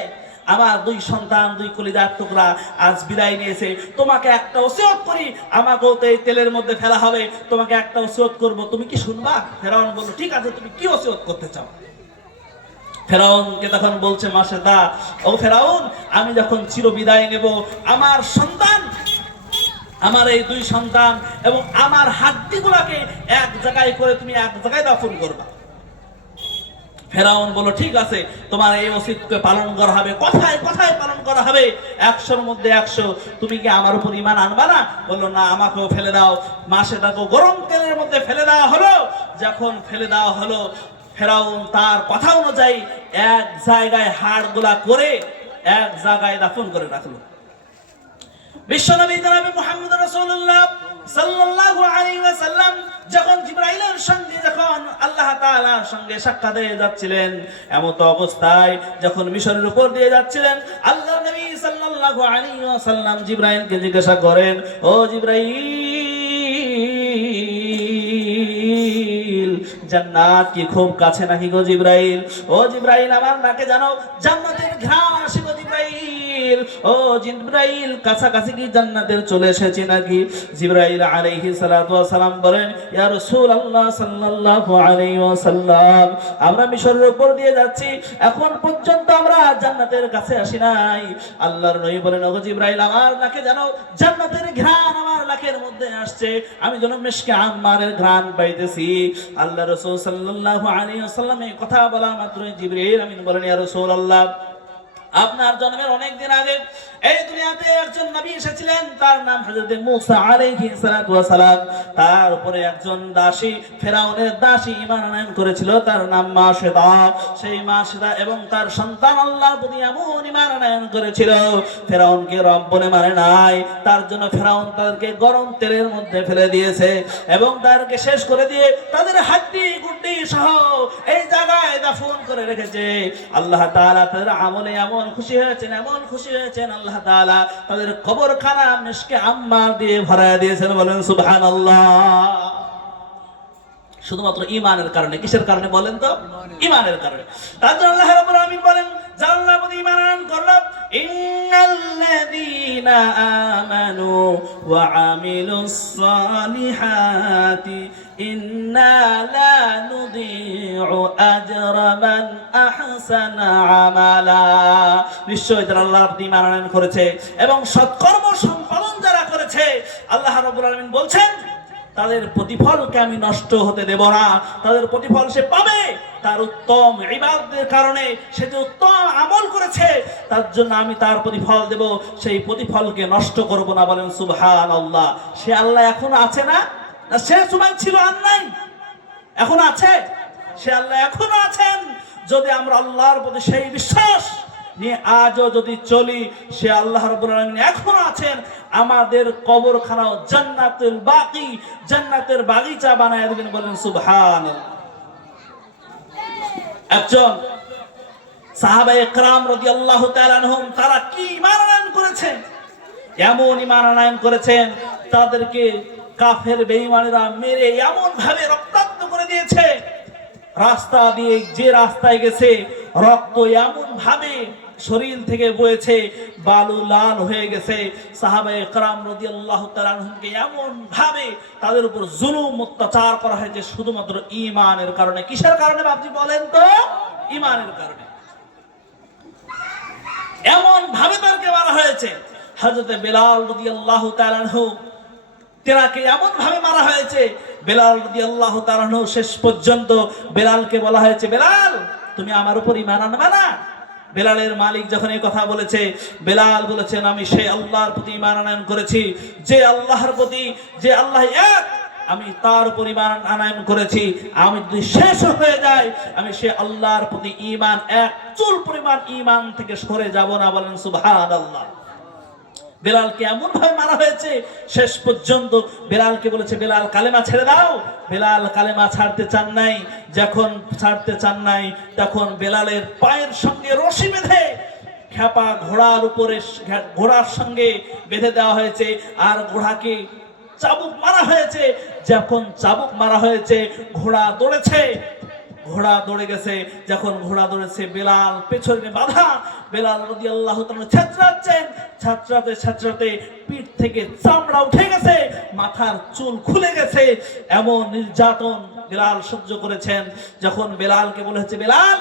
আমার দুই সন্তান, দুই কলিজার টুকরা আজ বিদায় নিয়েছে, তোমাকে একটা ওসিয়ত করি, আমাকেও তো এই তেলের মধ্যে ফেলা হবে, তোমাকে একটা ওসিয়ত করব, তুমি কি শুনবা? ফেরাউন বলল, ঠিক আছে, তুমি কি ওসিয়ত করতে চাও? ফেরাউনকে তখন বলছে মাসেদা, ও ফেরাউন, আমি যখন চির বিদায় নেব, আমার সন্তান, আমার এই দুই সন্তান এবং আমার হাড্ডিগুলোকে এক জায়গায় করে তুমি এক জায়গায় দাফন করবা। ফেরাউন বলল, ঠিক আছে, তোমার এই ওসিয়তকে পালন করা হবে। কথায় কথায় পালন করা হবে, 100-র মধ্যে 100। তুমি কি আমার উপর ঈমান আনবা না? বললো, না, আমাকেও ফেলে দাও। মাসেদাকে গরম তেলের মধ্যে ফেলে দেওয়া হলো। যখন ফেলে দেওয়া হলো, ফেরাউন তার কথা অনুযায়ী এক জায়গায় হাড়গুলা করে এক জায়গায় দাফন করে রাখলো। বিশ্বনবী জনাবে মুহাম্মদ রাসূলুল্লাহ সাল্লাল্লাহু আলাইহি ওয়াসাল্লাম যখন জিবরাইলের সঙ্গে যখন আল্লাহ তাআলার সঙ্গে সাক্ষাতে যাচ্ছিলেন, এমত অবস্থায় যখন মিশরের উপর দিয়ে যাচ্ছিলেন, আল্লাহর নবী সাল্লাল্লাহু আলাইহি ওয়াসাল্লাম জিবরাইলকে জিজ্ঞাসা করেন, ও জিবরাইল, জান্নাত কি খুব কাছে নাকি গো জিবরাইল? ও জিবরাইল, আমার নাকে জানো জান্নাতের ঘ্রাণ আসে গো জিবরাইল। ও জিবরাইল কাছাকাছি কি জান্নাতের চলে এসেছে নাকি? জিবরাইল আলাইহিস সালাতু ওয়াস সালাম বলেন, ইয়া রাসূলুল্লাহ সাল্লাল্লাহু আলাইহি ওয়াসাল্লাম, আমরা মিশরের উপর দিয়ে যাচ্ছি, এখন পর্যন্ত আমরা জান্নাতের কাছে আসি নাই। আল্লাহর নবী বলেন, ও জিবরাইল, আমার নাকে যেন জান্নাতের ঘ্রাণ আমার নাকের মধ্যে আসছে, আমি যেন মিশকে আম্মারের ঘ্রাণ পাইতেছি। আল্লাহ রাসূল সাল্লাল্লাহু আলাইহি ওয়াসাল্লাম এই কথা বলা মাত্রই জিবরাইল আমিন বলেন, ইয়া রাসূলুল্লাহ, আপনার জন্মের অনেক দিন আগে এই দুনিয়াতে একজন নবী এসেছিলেন, তার নাম হযরত মূসা আলাইহিস সালাতু ওয়াস সালাম। তার উপরে একজন দাসী, ফেরাউনের দাসী ঈমান আনয়ন করেছিল, তার নাম মাশিদা। সেই মাশিদা এবং তার সন্তান আল্লাহর প্রতি এমন ঈমান আনয়ন করেছিল, ফেরাউনকে রব বলে মানে নাই। তার জন্য ফেরাউন তাদেরকে গরম তেলের মধ্যে ফেলে দিয়েছে এবং তাদেরকে শেষ করে দিয়ে তাদের হাড্ডি গুড্ডি সহ এই জায়গায় দাফন করে রেখেছে। আল্লাহ তাআলা তাদের আমলে এমন খুশি হয়েছেন, এমন খুশি হয়েছেন, আল্লাহ তাআলা তাদের কবরখানা মিশকে আম্মার দিয়ে ভরায় দিয়েছেন। বলেন সুবহানাল্লাহ। শুধুমাত্র ঈমানের কারণে। কিসের কারণে বলেন তো? ঈমানের কারণে। তার জন্য আল্লাহ রাব্বুল আলামিন বলেন, যারা আল্লাহর প্রতি ঈমান আনয়ন করলো, ইন্নাল্লাযীনা আমানু ওয়া আমিলুস সালিহাতি ইন্না লা নুযীউ আজরা মান আহসানা আমালা। নিশ্চয়ই যারা আল্লাহর প্রতি ঈমান আনয়ন করেছে এবং সৎকর্ম সম্পাদন যারা করেছে, আল্লাহ রাব্বুল আলামিন বলছেন তাদের প্রতিফলকে আমি নষ্ট হতে দেব না। তাদের প্রতিফল সে পাবে, তার উত্তম ইবাদতের কারণে সে যে উত্তম আমল করেছে তার জন্য আমি তার প্রতিফল দেব, সেই প্রতিফলকে নষ্ট করব না। বলেন সুবহানাল্লাহ। সে আল্লাহ এখন আছে না? না সে সময় ছিল আর নাই? এখন আছে। সে আল্লাহ এখনো আছেন। যদি আমরা আল্লাহর প্রতি সেই বিশ্বাস নিয়ে আজও যদি চলি, সে আল্লাহ রাব্বুল আলামিন এখনো আছেন। আমাদের কবরখানাও জান্নাতুল বাকি, জান্নাতের বাগিচা বানায় দিবেন। বলেন সুবহানাল্লাহ। একজন সাহাবায়ে কেরাম রাদিয়াল্লাহু তাআলা আনহুম, তারা কি ঈমান আনয়ন করেছেন, এমন ঈমান আনয়ন করেছেন তাদেরকে কাফের বেঈমানেরা মেরে এমন ভাবে রক্তাক্ত করে দিয়েছে, রাস্তা দিয়ে যে রাস্তায় গেছে রক্ত এমন ভাবে শরীর থেকে বয়েছে, বালু লাল হয়ে গেছে। সাহাবায়ে কেরাম রাদিয়াল্লাহু তাআলা আনহুমকে এমন ভাবে তাদের উপর জুলুম অত্যাচার করা হয়েছে শুধুমাত্র ঈমানের কারণে। কিসের কারণে বাপজি বলেন তো? ঈমানের কারণে। এমন ভাবে তাদেরকে মারা হয়েছে। হযরত বেলাল রাদিয়াল্লাহু তাআলা আনহু, তেনাকে এমন ভাবে মারা হয়েছে, বেলাল রাদিয়াল্লাহু তাআলা আনহু শেষ পর্যন্ত বেলালকে বলা হয়েছে, বেলাল তুমি আমার উপর ঈমান আনবে না? বেলালের মালিক যখন এই কথা বলেছে, বেলাল বলেছেন, আমি সেই আল্লাহর প্রতি ঈমান আনয়ন করেছি যে আল্লাহর প্রতি, যে আল্লাহ এক, আমি তার উপর ঈমান আনয়ন করেছি। আমি যদি শেষ হয়ে যাই, আমি সে আল্লাহর প্রতি ঈমান এক চুল পরিমাণ ঈমান থেকে সরে যাব না। বলেন সুবহানাল্লাহ। বেলালকে এমন ভাবে মারা হয়েছে, শেষ পর্যন্ত বেলালকে বলেছে, বেলাল কালেমা ছেড়ে দাও। বেলাল কালেমা ছাড়তে চান নাই। যখন ছাড়তে চান নাই, তখন বেলালের পায়ের সঙ্গে রশি বেঁধে খেপা ঘোড়ার উপরে, ঘোড়ার সঙ্গে বেঁধে দেওয়া হয়েছে, আর ঘোড়াকে চাবুক মারা হয়েছে। যখন চাবুক মারা হয়েছে, ঘোড়া দৌড়েছে, ঘোড়া দৌড়ে গেছে। যখন ঘোড়া দৌড়েছে, বেলাল পেছনে বাধা। বেলাল রাদিয়াল্লাহু তাআলা ছাত্রাচ্ছেন, ছাত্রাতে ছাত্রাতে পিঠ থেকে চামড়া উঠে গেছে, মাথার চুল খুলে গেছে। এমন নির্যাতন বেলাল সহ্য করেছেন। যখন বেলালকে বলেছে, বেলাল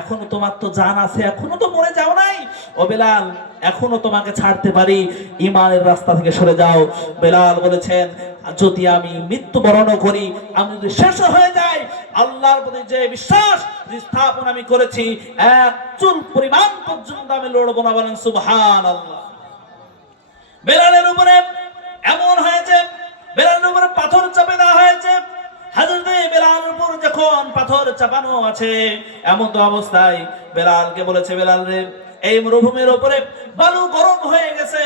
এখনো তোমার তো জান আছে, এখনো তো মরে যাও নাই, ও বেলাল এখনো তোমাকে ছাড়তে পারি, ঈমানের রাস্তা থেকে সরে যাও। বেলাল বলেছেন, যদি আমি মৃত্যুবরণ করি, আমি যদি শেষ হয়ে যাই, আল্লাহর প্রতি যে বিশ্বাস স্থাপন আমি করেছি, এক চুল পরিমাণ পর্যন্ত আমি লড়বো না। বলেন সুবহানাল্লাহ। বেলালের উপরে এমন হয়েছে, বেলালের উপরে পাথর চাপে দেওয়া হয়েছে। হযরত বেলালের উপর যখন পাথর চাপানো আছে, এমন তো অবস্থায় বেলালকে বলেছে, বেলাল রে, এই মরুভূমির উপরে বালু গরম হয়ে গেছে,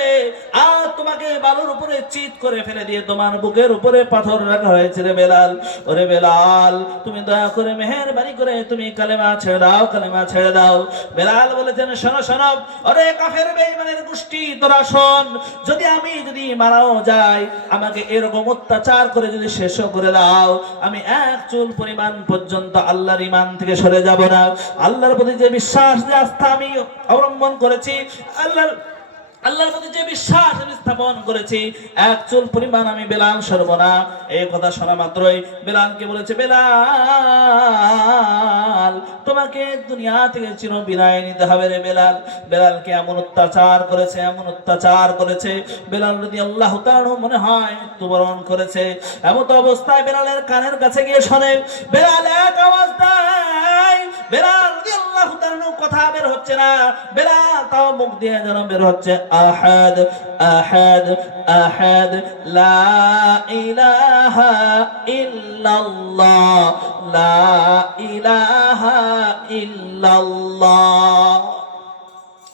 আর তোমাকে বালুর উপরে চিৎ করে ফেলে দিয়ে তোমার বুকের উপরে পাথর রাখা হয়েছে রে বেলাল। ওরে বেলাল, তুমি দয়া করে মেহেরবানি করে তুমি কালেমা ছেড়ে দাও, কালেমা ছেড়ে দাও। বেলাল বলেছেন, শোনো শোনো, ওরে কাফের বেঈমানের গোষ্ঠী, তোরা শোন, যদি মারাও যায়, আমাকে এরকম অত্যাচার করে যদি শেষ করে দাও, আমি এক চুল পরিমাণ পর্যন্ত আল্লাহর ঈমান থেকে সরে যাব না। আল্লাহর প্রতি যে বিশ্বাস, যে আস্থা আমি অবলম্বন করেছি, আল্লাহর প্রতি যে বিশ্বাস আমি স্থাপন করেছি, এক চুল পরিমাণ আমি বেলাল সরব না। এই কথা শোনা মাত্রই বেলালকে বলেছে, বেলাল তোমাকে দুনিয়া থেকে চির বিদায় নিতে হবে রে বেলাল। বেলালকে এমন অত্যাচার করেছে, এমন অত্যাচার করেছে, বেলাল রাদিয়াল্লাহু তাআলা মনে হয় মৃত্যুবরণ করেছে। এমন অবস্থায় বেলালের কানের কাছে গিয়ে শোনে, বেলাল এক আওয়াজ দেয়, বেলাল রাদিয়াল্লাহু তাআলা কথা বের হচ্ছে না, বেলাল তাও মুখ দিয়ে যেন বের হচ্ছে, আহাদ আহাদ আহাদ লা ইলাহা ইল্লাল্লাহ লা ইলাহা ইল্লাল্লাহ।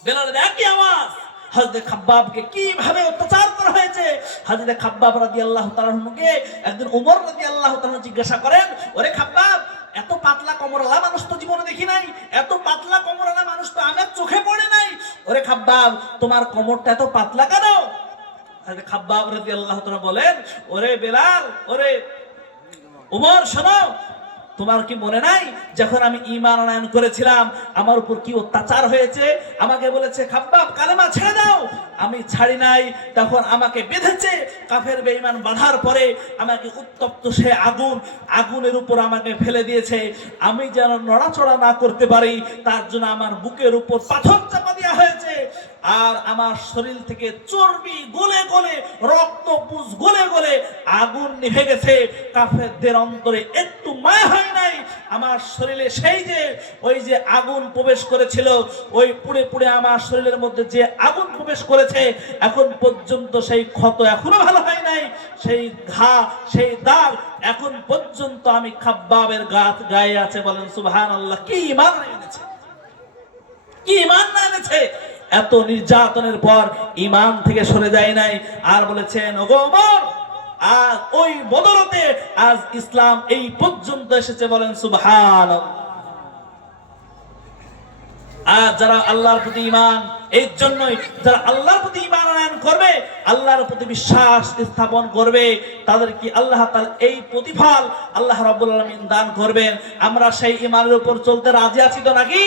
বেলালের একই আওয়াজ। হযরত খাব্বাবকে কিভাবে অত্যাচার করা হয়েছে। হযরত খাব্বাব রাদিয়াল্লাহু তাআলা কে একদিন ওমর রাদিয়াল্লাহু তাআলা জিজ্ঞাসা করেন, ওরে খাব্বাব, এত পাতলা কোমরওয়ালা মানুষ তো জীবনে দেখি নাই, এত পাতলা কোমরওয়ালা মানুষ তো আমার চোখে পড়ে নাই। ওরে খাব্বাব, তোমার কোমরটা এত পাতলা কেন? হযরত খাব্বাব রাদিয়াল্লাহু তাআলা বলেন, ওরে বেলাল, ওরে ওমর, শোনো, তোমার কি মনে নাই যখন আমি ঈমান আনয়ন করেছিলাম আমার উপর কি অত্যাচার হয়েছে? আমাকে বলেছে, খাব্বাব কালেমা ছেড়ে দাও, আমি ছাড়ি নাই। তখন আমাকে বেঁধেছে, কাফের বেঈমান বাঁধার পরে আমাকে উত্তপ্ত সে আগুনের উপর আমাকে ফেলে দিয়েছে। আমি যেন নড়াচড়া না করতে পারি তার জন্য আমার বুকের উপর পাথর চাপা দেওয়া হয়েছে। আর আমার শরীর থেকে চর্বি গলে গলে, রক্ত পুষ গলে গলে আগুন নিভে গেছে। কাফেরদের অন্তরে একটু মায়া হয় নাই। আমার শরীরে সেই যে ওই যে আগুন প্রবেশ করেছিল, ওই পুড়ে পুড়ে আমার শরীরের মধ্যে যে আগুন প্রবেশ করেছে, এখন পর্যন্ত সেই ক্ষত এখনো ভালো হয় নাই, সেই ঘা, সেই দাগ এখন পর্যন্ত আমি খাব্বাবের গায়ে আছে। বলেন সুবহানাল্লাহ। কি ঈমান এনেছে, কি ঈমান এনেছে। এত নির্যাতনের পর ঈমান থেকে সরে যায় নাই। আর বলেছেন, ওগো ওমর, আর ওই বদলতে আজ ইসলাম এই পর্যন্ত এসেছে। বলেন সুবহানাল্লাহ। আর যারা আল্লাহর প্রতি ঈমান, এই জন্যই যারা আল্লাহর প্রতি ঈমান আনয়ন করবে, আল্লাহর প্রতি বিশ্বাস স্থাপন করবে, তাদের কি আল্লাহ তাআলা এই প্রতিফল আল্লাহ রাব্বুল আলামিন দান করবেন। আমরা সেই ঈমানের উপর চলতে রাজি আছি তো নাকি?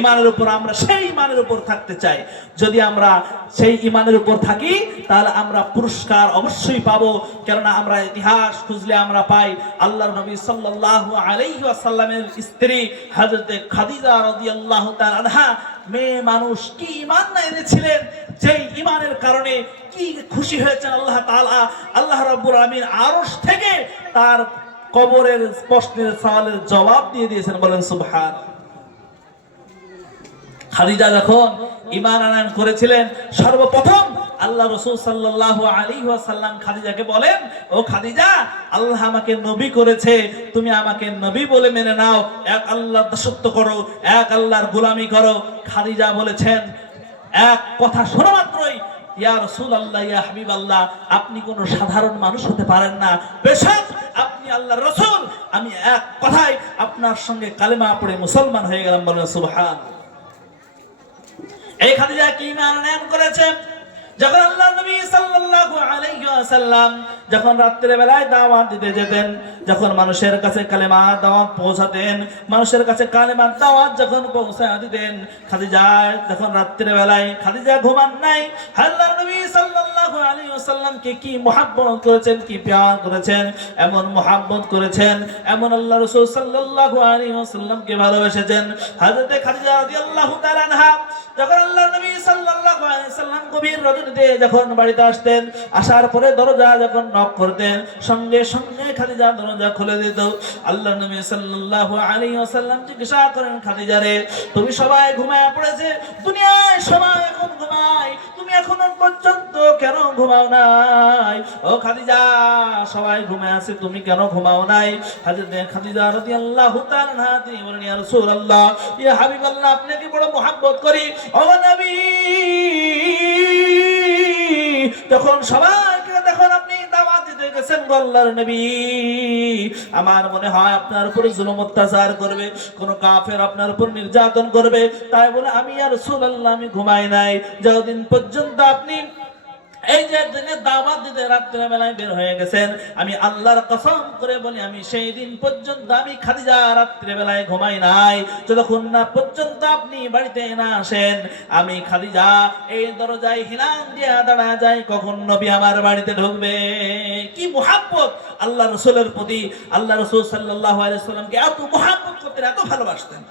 ঈমানের উপর আমরা সেই ঈমানের উপর থাকতে চাই। যদি আমরা সেই ঈমানের উপর থাকি তাহলে আমরা পুরস্কার অবশ্যই পাবো। কেননা আমরা ইতিহাস খুঁজলে আমরা পাই আল্লাহর নবী সাল্লাল্লাহু আলাইহি ওয়াসাল্লামের স্ত্রী হযরত খাদিজা রাদিয়াল্লাহু তাআলা আনহা মেয়ে মানুষ কি ঈমান এনেছিলেন, যেই ঈমানের কারণে কি খুশি হয়েছেন আল্লাহ তাআলা। আল্লাহ রাব্বুল আলামিন আরশ থেকে তার কবরের প্রশ্নের সওয়ালের জবাব দিয়ে দিয়েছেন। বলেন সুবহানাল্লাহ। খাদিজা যখন ঈমান আনয়ন করেছিলেন, সর্বপ্রথম আল্লাহ রাসূল সাল্লাল্লাহু আলাইহি ওয়াসাল্লাম খাদিজাকে বলেন, ও খাদিজা, আল্লাহ আমাকে নবী করেছে, তুমি আমাকে নবী বলে মেনে নাও, এক আল্লাহর দাসত্ব করো, এক আল্লাহর গোলামি করো। খাদিজা বলেছেন, এক কথা শোনা মাত্রই, ইয়া রাসূলুল্লাহ, ইয়া হাবিবাল্লাহ, আপনি কোনো সাধারণ মানুষ হতে পারেন না, বেশক আপনি আল্লাহর রাসূল। আমি এক কথায় আপনার সঙ্গে কালেমা পড়ে মুসলমান হয়ে গেলাম। বলেন সুবহানাল্লাহ। এই খাদিজা কি ঈমান আনয়ন করেছে। যখন আল্লাহর নবী সাল্লাল্লাহু আলাইহি ওয়াসাল্লাম যখন রাতের বেলায় দাওয়াত দিতে যেতেন, যখন মানুষের কাছে কালেমার দাওয়াত পৌঁছাতেন, মানুষের কাছে কালেমার দাওয়াত যখন পৌঁছায় দিতেন, খাদিজা যখন রাতের বেলায় খাদিজা ঘুমান নাই, আল্লাহর নবী সাল্লাল্লাহু আলাইহি ওয়াসাল্লামকে কি মুহাব্বত করেছেন, কি প্যার করেছেন, এমন মুহাব্বত করেছেন, এমন আল্লাহ রাসূল সাল্লাল্লাহু আলাইহি ওয়াসাল্লামকে ভালোবেসেছেন। হযরত খাদিজা রাদিয়াল্লাহু তাআলা আনহা যখন আল্লাহর নবী সাল্লাল্লাহু আলাইহি ওয়াসাল্লাম গভীর রজনীতে যখন বাড়িতে আসতেন, আসার পরে দরজা যখন নক করতেন, সঙ্গে সঙ্গে খাদিজা দরজা খুলে দিত। আল্লাহর নবী সাল্লাল্লাহু আলাইহি ওয়াসাল্লাম জিজ্ঞাসা করেন, খাদিজা রে, তুমি সবাই ঘুমায় পড়েছে, দুনিয়ায় সবাই এখন ঘুমায়, তুমি এখনো পর্যন্ত কেন ঘুমাও নাই? ও খাদিজা, সবাই ঘুমায় আছে, তুমি কেন ঘুমাও নাই? হযরত খাদিজা রাদিয়াল্লাহু তাআলা আনহা তিনি বলেন, ইয়া রাসূলুল্লাহ, ইয়া হাবিবাল্লাহ, আপনাকে বড় মুহাব্বত করি। ও নবী, যখন সবাইকে দেখুন আপনি দাওয়াত দিতে গেছেন, আল্লাহর নবী, আমার মনে হয় আপনার উপরে জুলুম অত্যাচার করবে, কোন কাফের আপনার উপর নির্যাতন করবে। তাই বলে আমি ইয়া রাসূলুল্লাহ আমি ঘুমাই নাই যতদিন পর্যন্ত আপনি এই যে দিনে দাওয়াত দিতে রাত্রে বেলায় বের হয়ে গেছেন, আমি আল্লাহর কসম করে বলি আমি সেই দিন পর্যন্ত আমি খাদিজা রাত্রে বেলায় ঘুমাই নাই, যতক্ষণ না পর্যন্ত আপনি বাড়িতে না আসেন। আমি খাদিজা এই দরজায় হিলান দিয়ে দাঁড়া যাই কখন নবী আমার বাড়িতে ঢুকবে। কি মুহাব্বত আল্লাহ রাসূলের প্রতি! আল্লাহ রাসূল সাল্লাল্লাহু আলাইহি ওয়াসাল্লামকে এত মুহাব্বত করতেন, এত ভালোবাসতেন।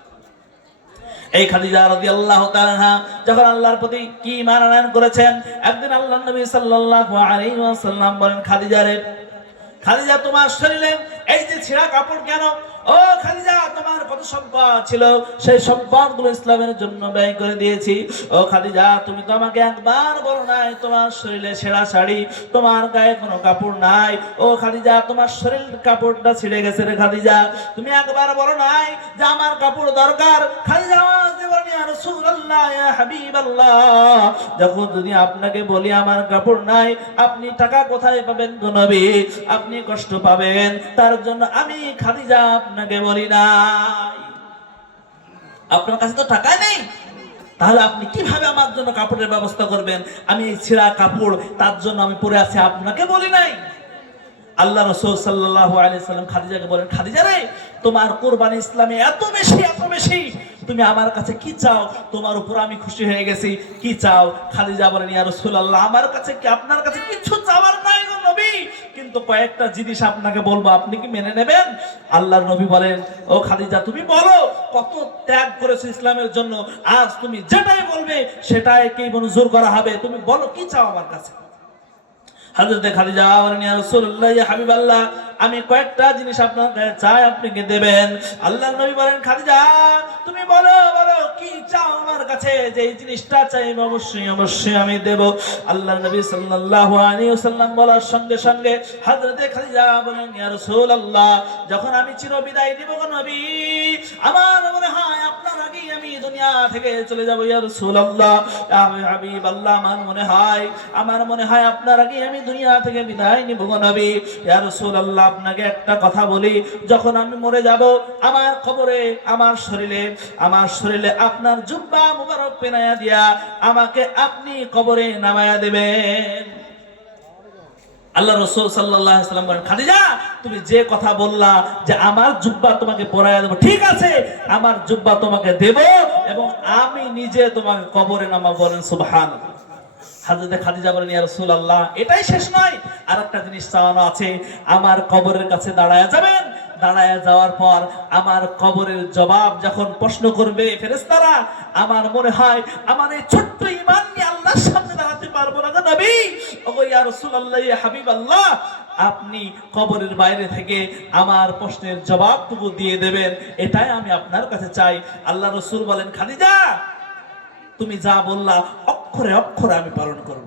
এই খাদিজা রাদিয়াল্লাহু তাআলা যখন আল্লাহর প্রতি কি ঈমান আনয়ন করেছেন, একদিন আল্লাহর নবী সাল্লাল্লাহু আলাইহি ওয়াসাল্লাম বলেন, খাদিজা রে, খাদিজা তোমার শরীরে এই যে ছেঁড়া কাপড় কেন? ও খাদিজা, তোমার কত সম্পদ ছিল, সেই সম্পদগুলো ইসলামের জন্য ব্যয় করে দিয়েছি। ও খাদিজা, তুমি তো আমাকে একবার বলো নাই তোমার শরীরে ছেঁড়া শাড়ি, তোমার গায়ে কোনো কাপড় নাই। ও খাদিজা, তোমার শরীর কাপড়টা ছিঁড়ে গেছে রে খাদিজা, তুমি একবার বলো নাই যে আমার কাপড় দরকার। খাদিজা আওয়াজ দিয়ে বলেন, ইয়া রাসূলুল্লাহ, ইয়া হাবিবাল্লাহ, যখন যদি আপনাকে বলি আমার কাপড় নাই, আপনি টাকা কোথায় পাবেন গো নবী? আপনি কষ্ট পাবেন, তার জন্য আমি খাদিজা আপনাকে বলি নাই। আপনার কাছে তো টাকা নেই, তাহলে আপনি কিভাবে আমার জন্য কাপড়ের ব্যবস্থা করবেন? আমি এই ছেঁড়া কাপড় তার জন্য আমি পরে আছি, আপনাকে বলি নাই। আল্লাহ রাসূল সাল্লাল্লাহু আলাইহি সাল্লাম খাদিজাকে বলেন, খাদিজা রে, তোমার কুরবানি ইসলামে এত বেশি, এত বেশি, তুমি আমার কাছে কি চাও? তোমার উপর আমি খুশি হয়ে গেছি, কি চাও? খাদিজা বলেন, ইয়া রাসূলুল্লাহ, আমার কাছে কি, আপনার কাছে কিছু চাওয়ার নাই গো নবী, কিন্তু কয়েকটা জিনিস আপনাকে বলবো, আপনি কি মেনে নেবেন? আল্লাহর নবী বলেন, ও খাদিজা, তুমি বলো, কত ত্যাগ করেছো ইসলামের জন্য, আজ তুমি যেটাই বলবে সেটাই কি মঞ্জুর করা হবে, তুমি বলো কি চাও আমার কাছে। হযরতে খাদিজা বলেন, ইয়া রাসূলুল্লাহ, ইয়া হাবিবাল্লাহ, আমি কয়েকটা জিনিস আপনার কাছে চাই, আপনি কি দেবেন? আল্লাহর নবী বলেন, খাদিজা, তুমি বলো, বলো কি চাও আমার কাছে, যে এই জিনিসটা চাই অবশ্যই অবশ্যই আমি দেব। আল্লাহর নবী সাল্লাল্লাহু আলাইহি ওয়াসাল্লাম বলার সঙ্গে সঙ্গে হযরতে খাদিজা বলেন, ইয়া রাসূলুল্লাহ, যখন আমি চিরবিদায় দিব গো নবী, আমার মনে হয় আপনার আগেই আমি দুনিয়া থেকে চলে যাব। ইয়া রাসূলুল্লাহ, ইয়া হাবিবাল্লাহ, আমার মনে হয় আপনার আগেই আমি দুনিয়া থেকে বিদায় নিব গো নবী। ইয়া রাসূলুল্লাহ, আপনাকে একটা কথা বলি, যখন আমি মরে যাব, আমার কবরে আমার শরীরে আপনার জুব্বা মুবারক পেনায়া দিয়া আমাকে আপনি কবরে নামায়া দেবেন। আল্লাহ রাসূল সাল্লাল্লাহু আলাইহি ওয়াসাল্লাম বলেন, খাদিজা, তুমি যে কথা বললা যে আমার জুব্বা তোমাকে পরায়া দেব, ঠিক আছে, আমার জুব্বা তোমাকে দেব এবং আমি নিজে তোমাকে কবরে নামাবো। বলেন সুবহানাল্লাহ। হযরতে খাদিজা বলেন, ইয়া রাসূলুল্লাহ, এটাই শেষ নয়, আরেকটা জিনিস চাওয়ানো আছে। আমার কবরের কাছে দাঁড়ায়া যাবেন, দাঁড়ায়া যাওয়ার পর আমার কবরের জবাব যখন প্রশ্ন করবে ফেরেশতারা, আমার মনে হয় আমার এই ছোট্ট ঈমান নিয়ে আল্লাহর সামনে দাঁড়াতে পারবো না গো নবী। ওগো ইয়া রাসূলুল্লাহ, ইয়া হাবিবাল্লাহ, আপনি কবরের বাইরে থেকে আমার প্রশ্নের জবাবটুকু দিয়ে দেবেন, এটাই আমি আপনার কাছে চাই। আল্লাহ রাসূল বলেন, খাদিজা, তুমি যা বললা অক্ষরে অক্ষরে আমি পালন করব।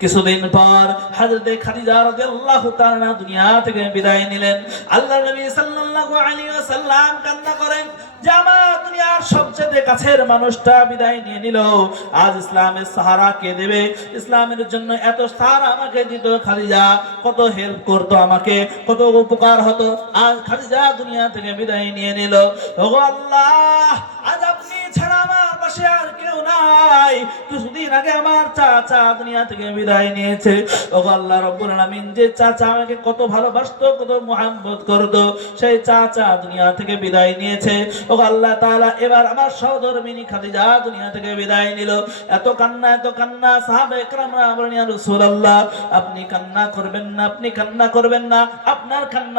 কিছুদিন পর হযরতে খাদিজা রাদিয়াল্লাহু তাআলা দুনিয়া থেকে বিদায় নিলেন। আল্লাহর নবী সাল্লাল্লাহু আলাইহি ওয়াসাল্লাম কান্না করেন যে আমার দুনিয়ার সবচেয়ে কাছের মানুষটা বিদায় নিয়ে নিল, আজ ইসলামের সাহারা কে দেবে? ইসলামের জন্য এত সাহারা আমাকে দিত খাদিজা, কত হেল্প করতো আমাকে, কত উপকার হতো, আজ খাদিজা দুনিয়া থেকে বিদায় নিয়ে নিল। ওগো আল্লাহ, আজ আপনি ছাড়া আমার পাশে আর কেউ নাই। কিছুদিন আগে আমার চাচা দুনিয়া থেকে বিদায় নিয়েছে। ওগো আল্লাহ রাব্বুল আলামিন, যে চাচা আমাকে কত ভালোবাসতো, কত মুহাব্বত করতো, সেই চাচা দুনিয়া থেকে বিদায় নিয়েছে। ওগো আল্লাহ তাআলা, এবার আমার সহধর্মিনী খাদিজা দুনিয়া থেকে বিদায় নিল। এত কান্না, সাহাবায়ে কেরামরা বলেন, ইয়া রাসূলুল্লাহ, আপনি কান্না করবেন না, আপনি কান্না করবেন না, আপনার কান্না